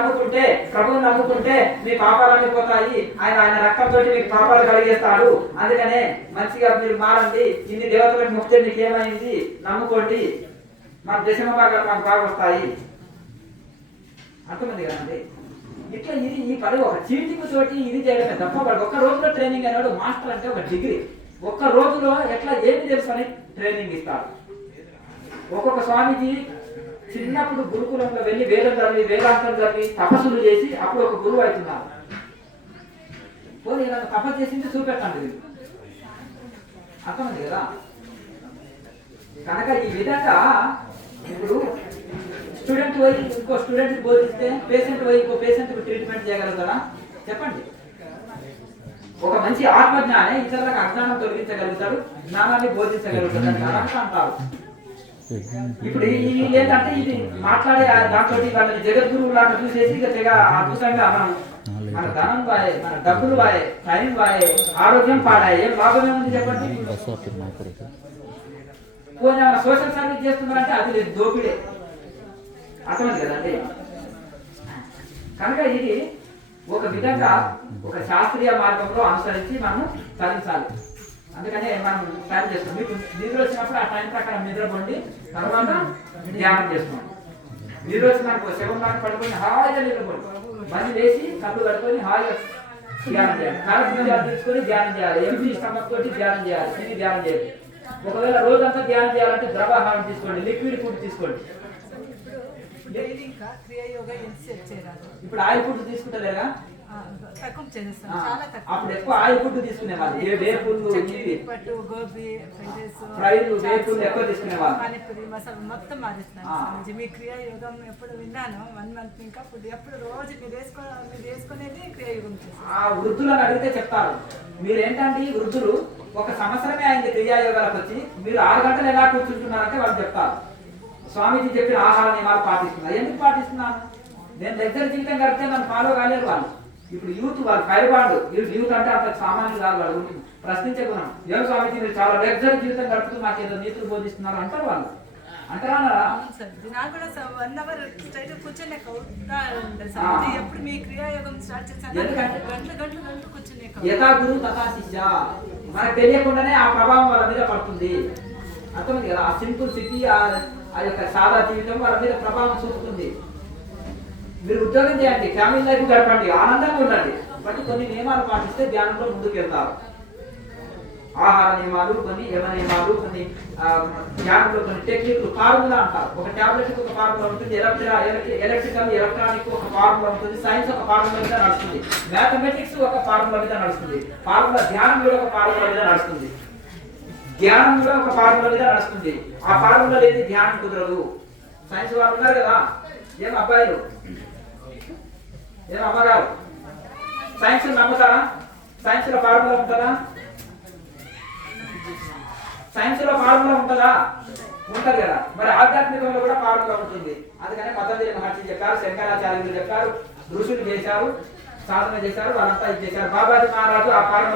నమ్ముకుంటే మీ పాపాలన్నీ పోతాయి. ఆయన రక్తంతో మీకు పాపాలు కలిగేస్తాడు. అందుకనే మంచిగా మీరు మారండి. ఇన్ని దేవతలకు ముక్తి మీకు ఏమైంది, నమ్ముకోండి, మన దశమ భాగాలు మాకు బాగా వస్తాయి. అర్థమైంది కదండి? ఇట్లా ఇది ఈ పని ఒక చీటింగ్ తోటి ఇది చేయడమే తప్ప వాడు ఒక్క రోజులో ట్రైనింగ్ అనేవాడు మాస్టర్ అంటే ఒక డిగ్రీ. ఒక్క రోజులో ఎట్లా ఏమి తెలుసు అని ట్రైనింగ్ ఇస్తారు. ఒక్కొక్క స్వామీజీ చిన్నప్పుడు గురుకులంలో వెళ్ళి వేదాంతం చదివి తపస్సులు చేసి అప్పుడు ఒక గురువు అవుతున్నారు. పోనీ ఇలా తపస్సు చేసింది చూపెట్టండి. అర్థమైంది కదా? కనుక ఈ విధంగా ఇప్పుడు స్టూడెంట్ పోయి ఇంకో స్టూడెంట్ బోధిస్తే, పేషెంట్ పోయి ఇంకో పేషెంట్ ట్రీట్మెంట్ చేయగలుగుతారా? చెప్పండి. ఒక మంచి ఆత్మజ్ఞానే ఇతరులకు అజ్ఞానం తొలగించగలుగుతాడు, జ్ఞానాన్ని బోధించగలుగుతాడు అంటారు. ఇప్పుడు ఏంటంటే ఇది మాట్లాడే దాంట్లో వాళ్ళని జగద్గురువు లాగా చూసేసి ఇక తెగ అద్భుతంగా మన ధనం వాయే, మన డబ్బులు వాయే, టైం వాయే, ఆరోగ్యం పాడాయి, ఏం లాభమే ఉంది చెప్పండి? పోనీ సోషల్ సర్వీస్ చేస్తున్నారంటే అది లేదు, దోపిడే. అర్థమైంది కదండి? కనుక ఇది ఒక విధంగా ఒక శాస్త్రీయ మార్గంలో అనుసరించి మనం సాధించాలి. అందుకనే మనం ప్లాన్ చేస్తాం. మీకు నిద్ర వచ్చినప్పుడు ఆ టైం ప్రకారం నిద్రపోండి, తర్వాత ధ్యానం చేసుకోండి. నిద్ర వచ్చినాక 7 దాకా పడుకొని హాయిగా నిద్రపోండి. బండి వేసి కళ్ళు కట్టుకొని హాయిగా ధ్యానం చేయాలి. కాలజ్ఞానం తీసుకొని ధ్యానం చేయాలి. ఎంపీ స్టమక్ తోటి ధ్యానం చేయాలి. ఇది ధ్యానం చేయాలి. ఒకవేళ రోజంతా ధ్యానం చేయాలంటే ద్రవాహారం తీసుకోండి, లిక్విడ్ ఫుడ్ తీసుకోండి. ఇప్పుడు ఆయిల్ ఫుడ్ తీసుకుంటలేదా? అప్పుడు ఎక్కువ ఆయిల్ ఫుడ్ తీసుకునేవాళ్ళు. వేపుళ్ళు, ఫ్రైలు, వేపుళ్ళు ఎక్కువ తీసుకునేవాళ్ళు. మొత్తం మానేస్తున్నాను. మీ క్రియాయోగం ఎప్పుడు విన్నాను 1 month ఇంకా ఫుడ్ ఎప్పుడు రోజు మీరు వేసుకునేది క్రియాయోగం. ఆ వృద్ధులను అడిగితే చెప్తారు. మీరేంటంటే వృద్ధులు 1 సంవత్సరమే అయింది క్రియాయోగాలకు వచ్చి, మీరు 6 గంటలు ఎలా కూర్చుంటున్నారంటే వాళ్ళు చెప్తారు. స్వామీజీ చెప్పిన ఆహార నియమాలు పాటిస్తున్నారు. ఎందుకు పాటిస్తున్నాను? నేను దగ్గర జీవితం గడిపితే నన్ను ఫాలో కాలేరు వాళ్ళు. ఇప్పుడు యూత్ వాళ్ళు ఫైర్బాండ్, యూత్ అంటే అంత సామాన్యులు కాదు. వాళ్ళు ప్రశ్నించే గుణం. ఏం స్వామీజీ మీరు చాలా లగ్జరీ జీవితం గడుపుతూ మాకు ఏదో నీతులు బోధిస్తున్నారు అంటారు వాళ్ళు. అంటారా? నాకు కూడా 1 hour స్ట్రైట్ కూర్చొని ఎప్పుడు మీ క్రియాయోగం స్టార్ట్ చేశాను. గంటలు కూర్చొని యథా గురు తథా శిష్య. మనకు తెలియకుండానే ఆ ప్రభావం వాళ్ళ మీద పడుతుంది. అర్థమైంది కదా? ఆ సింపుల్ సిటీ, ఆ యొక్క సాదా జీవితం వాళ్ళ మీద ప్రభావం చూపుతుంది. మీరు ఉద్యోగం చేయండి, ఫ్యామిలీ లైఫ్ గడపండి, ఆనందంగా ఉండండి. బట్ కొన్ని నియమాలు పాటిస్తే ధ్యానంలో ముందుకు వెళ్తారు. ఆహార నియమాలు, కొన్ని యమ నియమాలు, కొన్ని ధ్యానంలో కొన్ని టెక్నిక్లు, ఫార్ములా అంటారు. ఒక టాబ్లెట్ ఒక ఫార్ములా ఉంటుంది, ఎలక్ట్రికల్ ఎలక్ట్రానిక్ ఒక ఫార్ములా ఉంటుంది, సైన్స్ ఒక ఫార్ములా మీద నడుస్తుంది, మ్యాథమెటిక్స్ ఒక ఫార్ములా మీద నడుస్తుంది, ఫార్ములా ధ్యానం కూడా ఒక ఫార్ములా మీద నడుస్తుంది, ధ్యానం కూడా ఒక ఫార్ములా మీద నడుస్తుంది. ఆ ఫార్ములా లేని ధ్యానం కుదరదు. సైన్స్ వాళ్ళు ఉన్నారు కదా, ఏం అబ్బాయిలు, ఏం అమ్మగారు, సైన్స్ నమ్ముతారా? సైన్స్ లో ఫార్ములా ఉంటుందా? సైన్స్ లో ఫార్ములా ఉంటుందా? ఉంటది కదా. మరి ఆధ్యాత్మికంలో కూడా ఫార్ములా ఉంటుంది. అందుకనే పతంజలి మహర్షి చెప్పారు, శంకరాచార్యులు చెప్పారు, ఋషులు చేశారు, సాధన చేశారు, వాళ్ళంతా ఇది చేశారు. బాబాజీ మహారాజు ఆ ఫార్ములా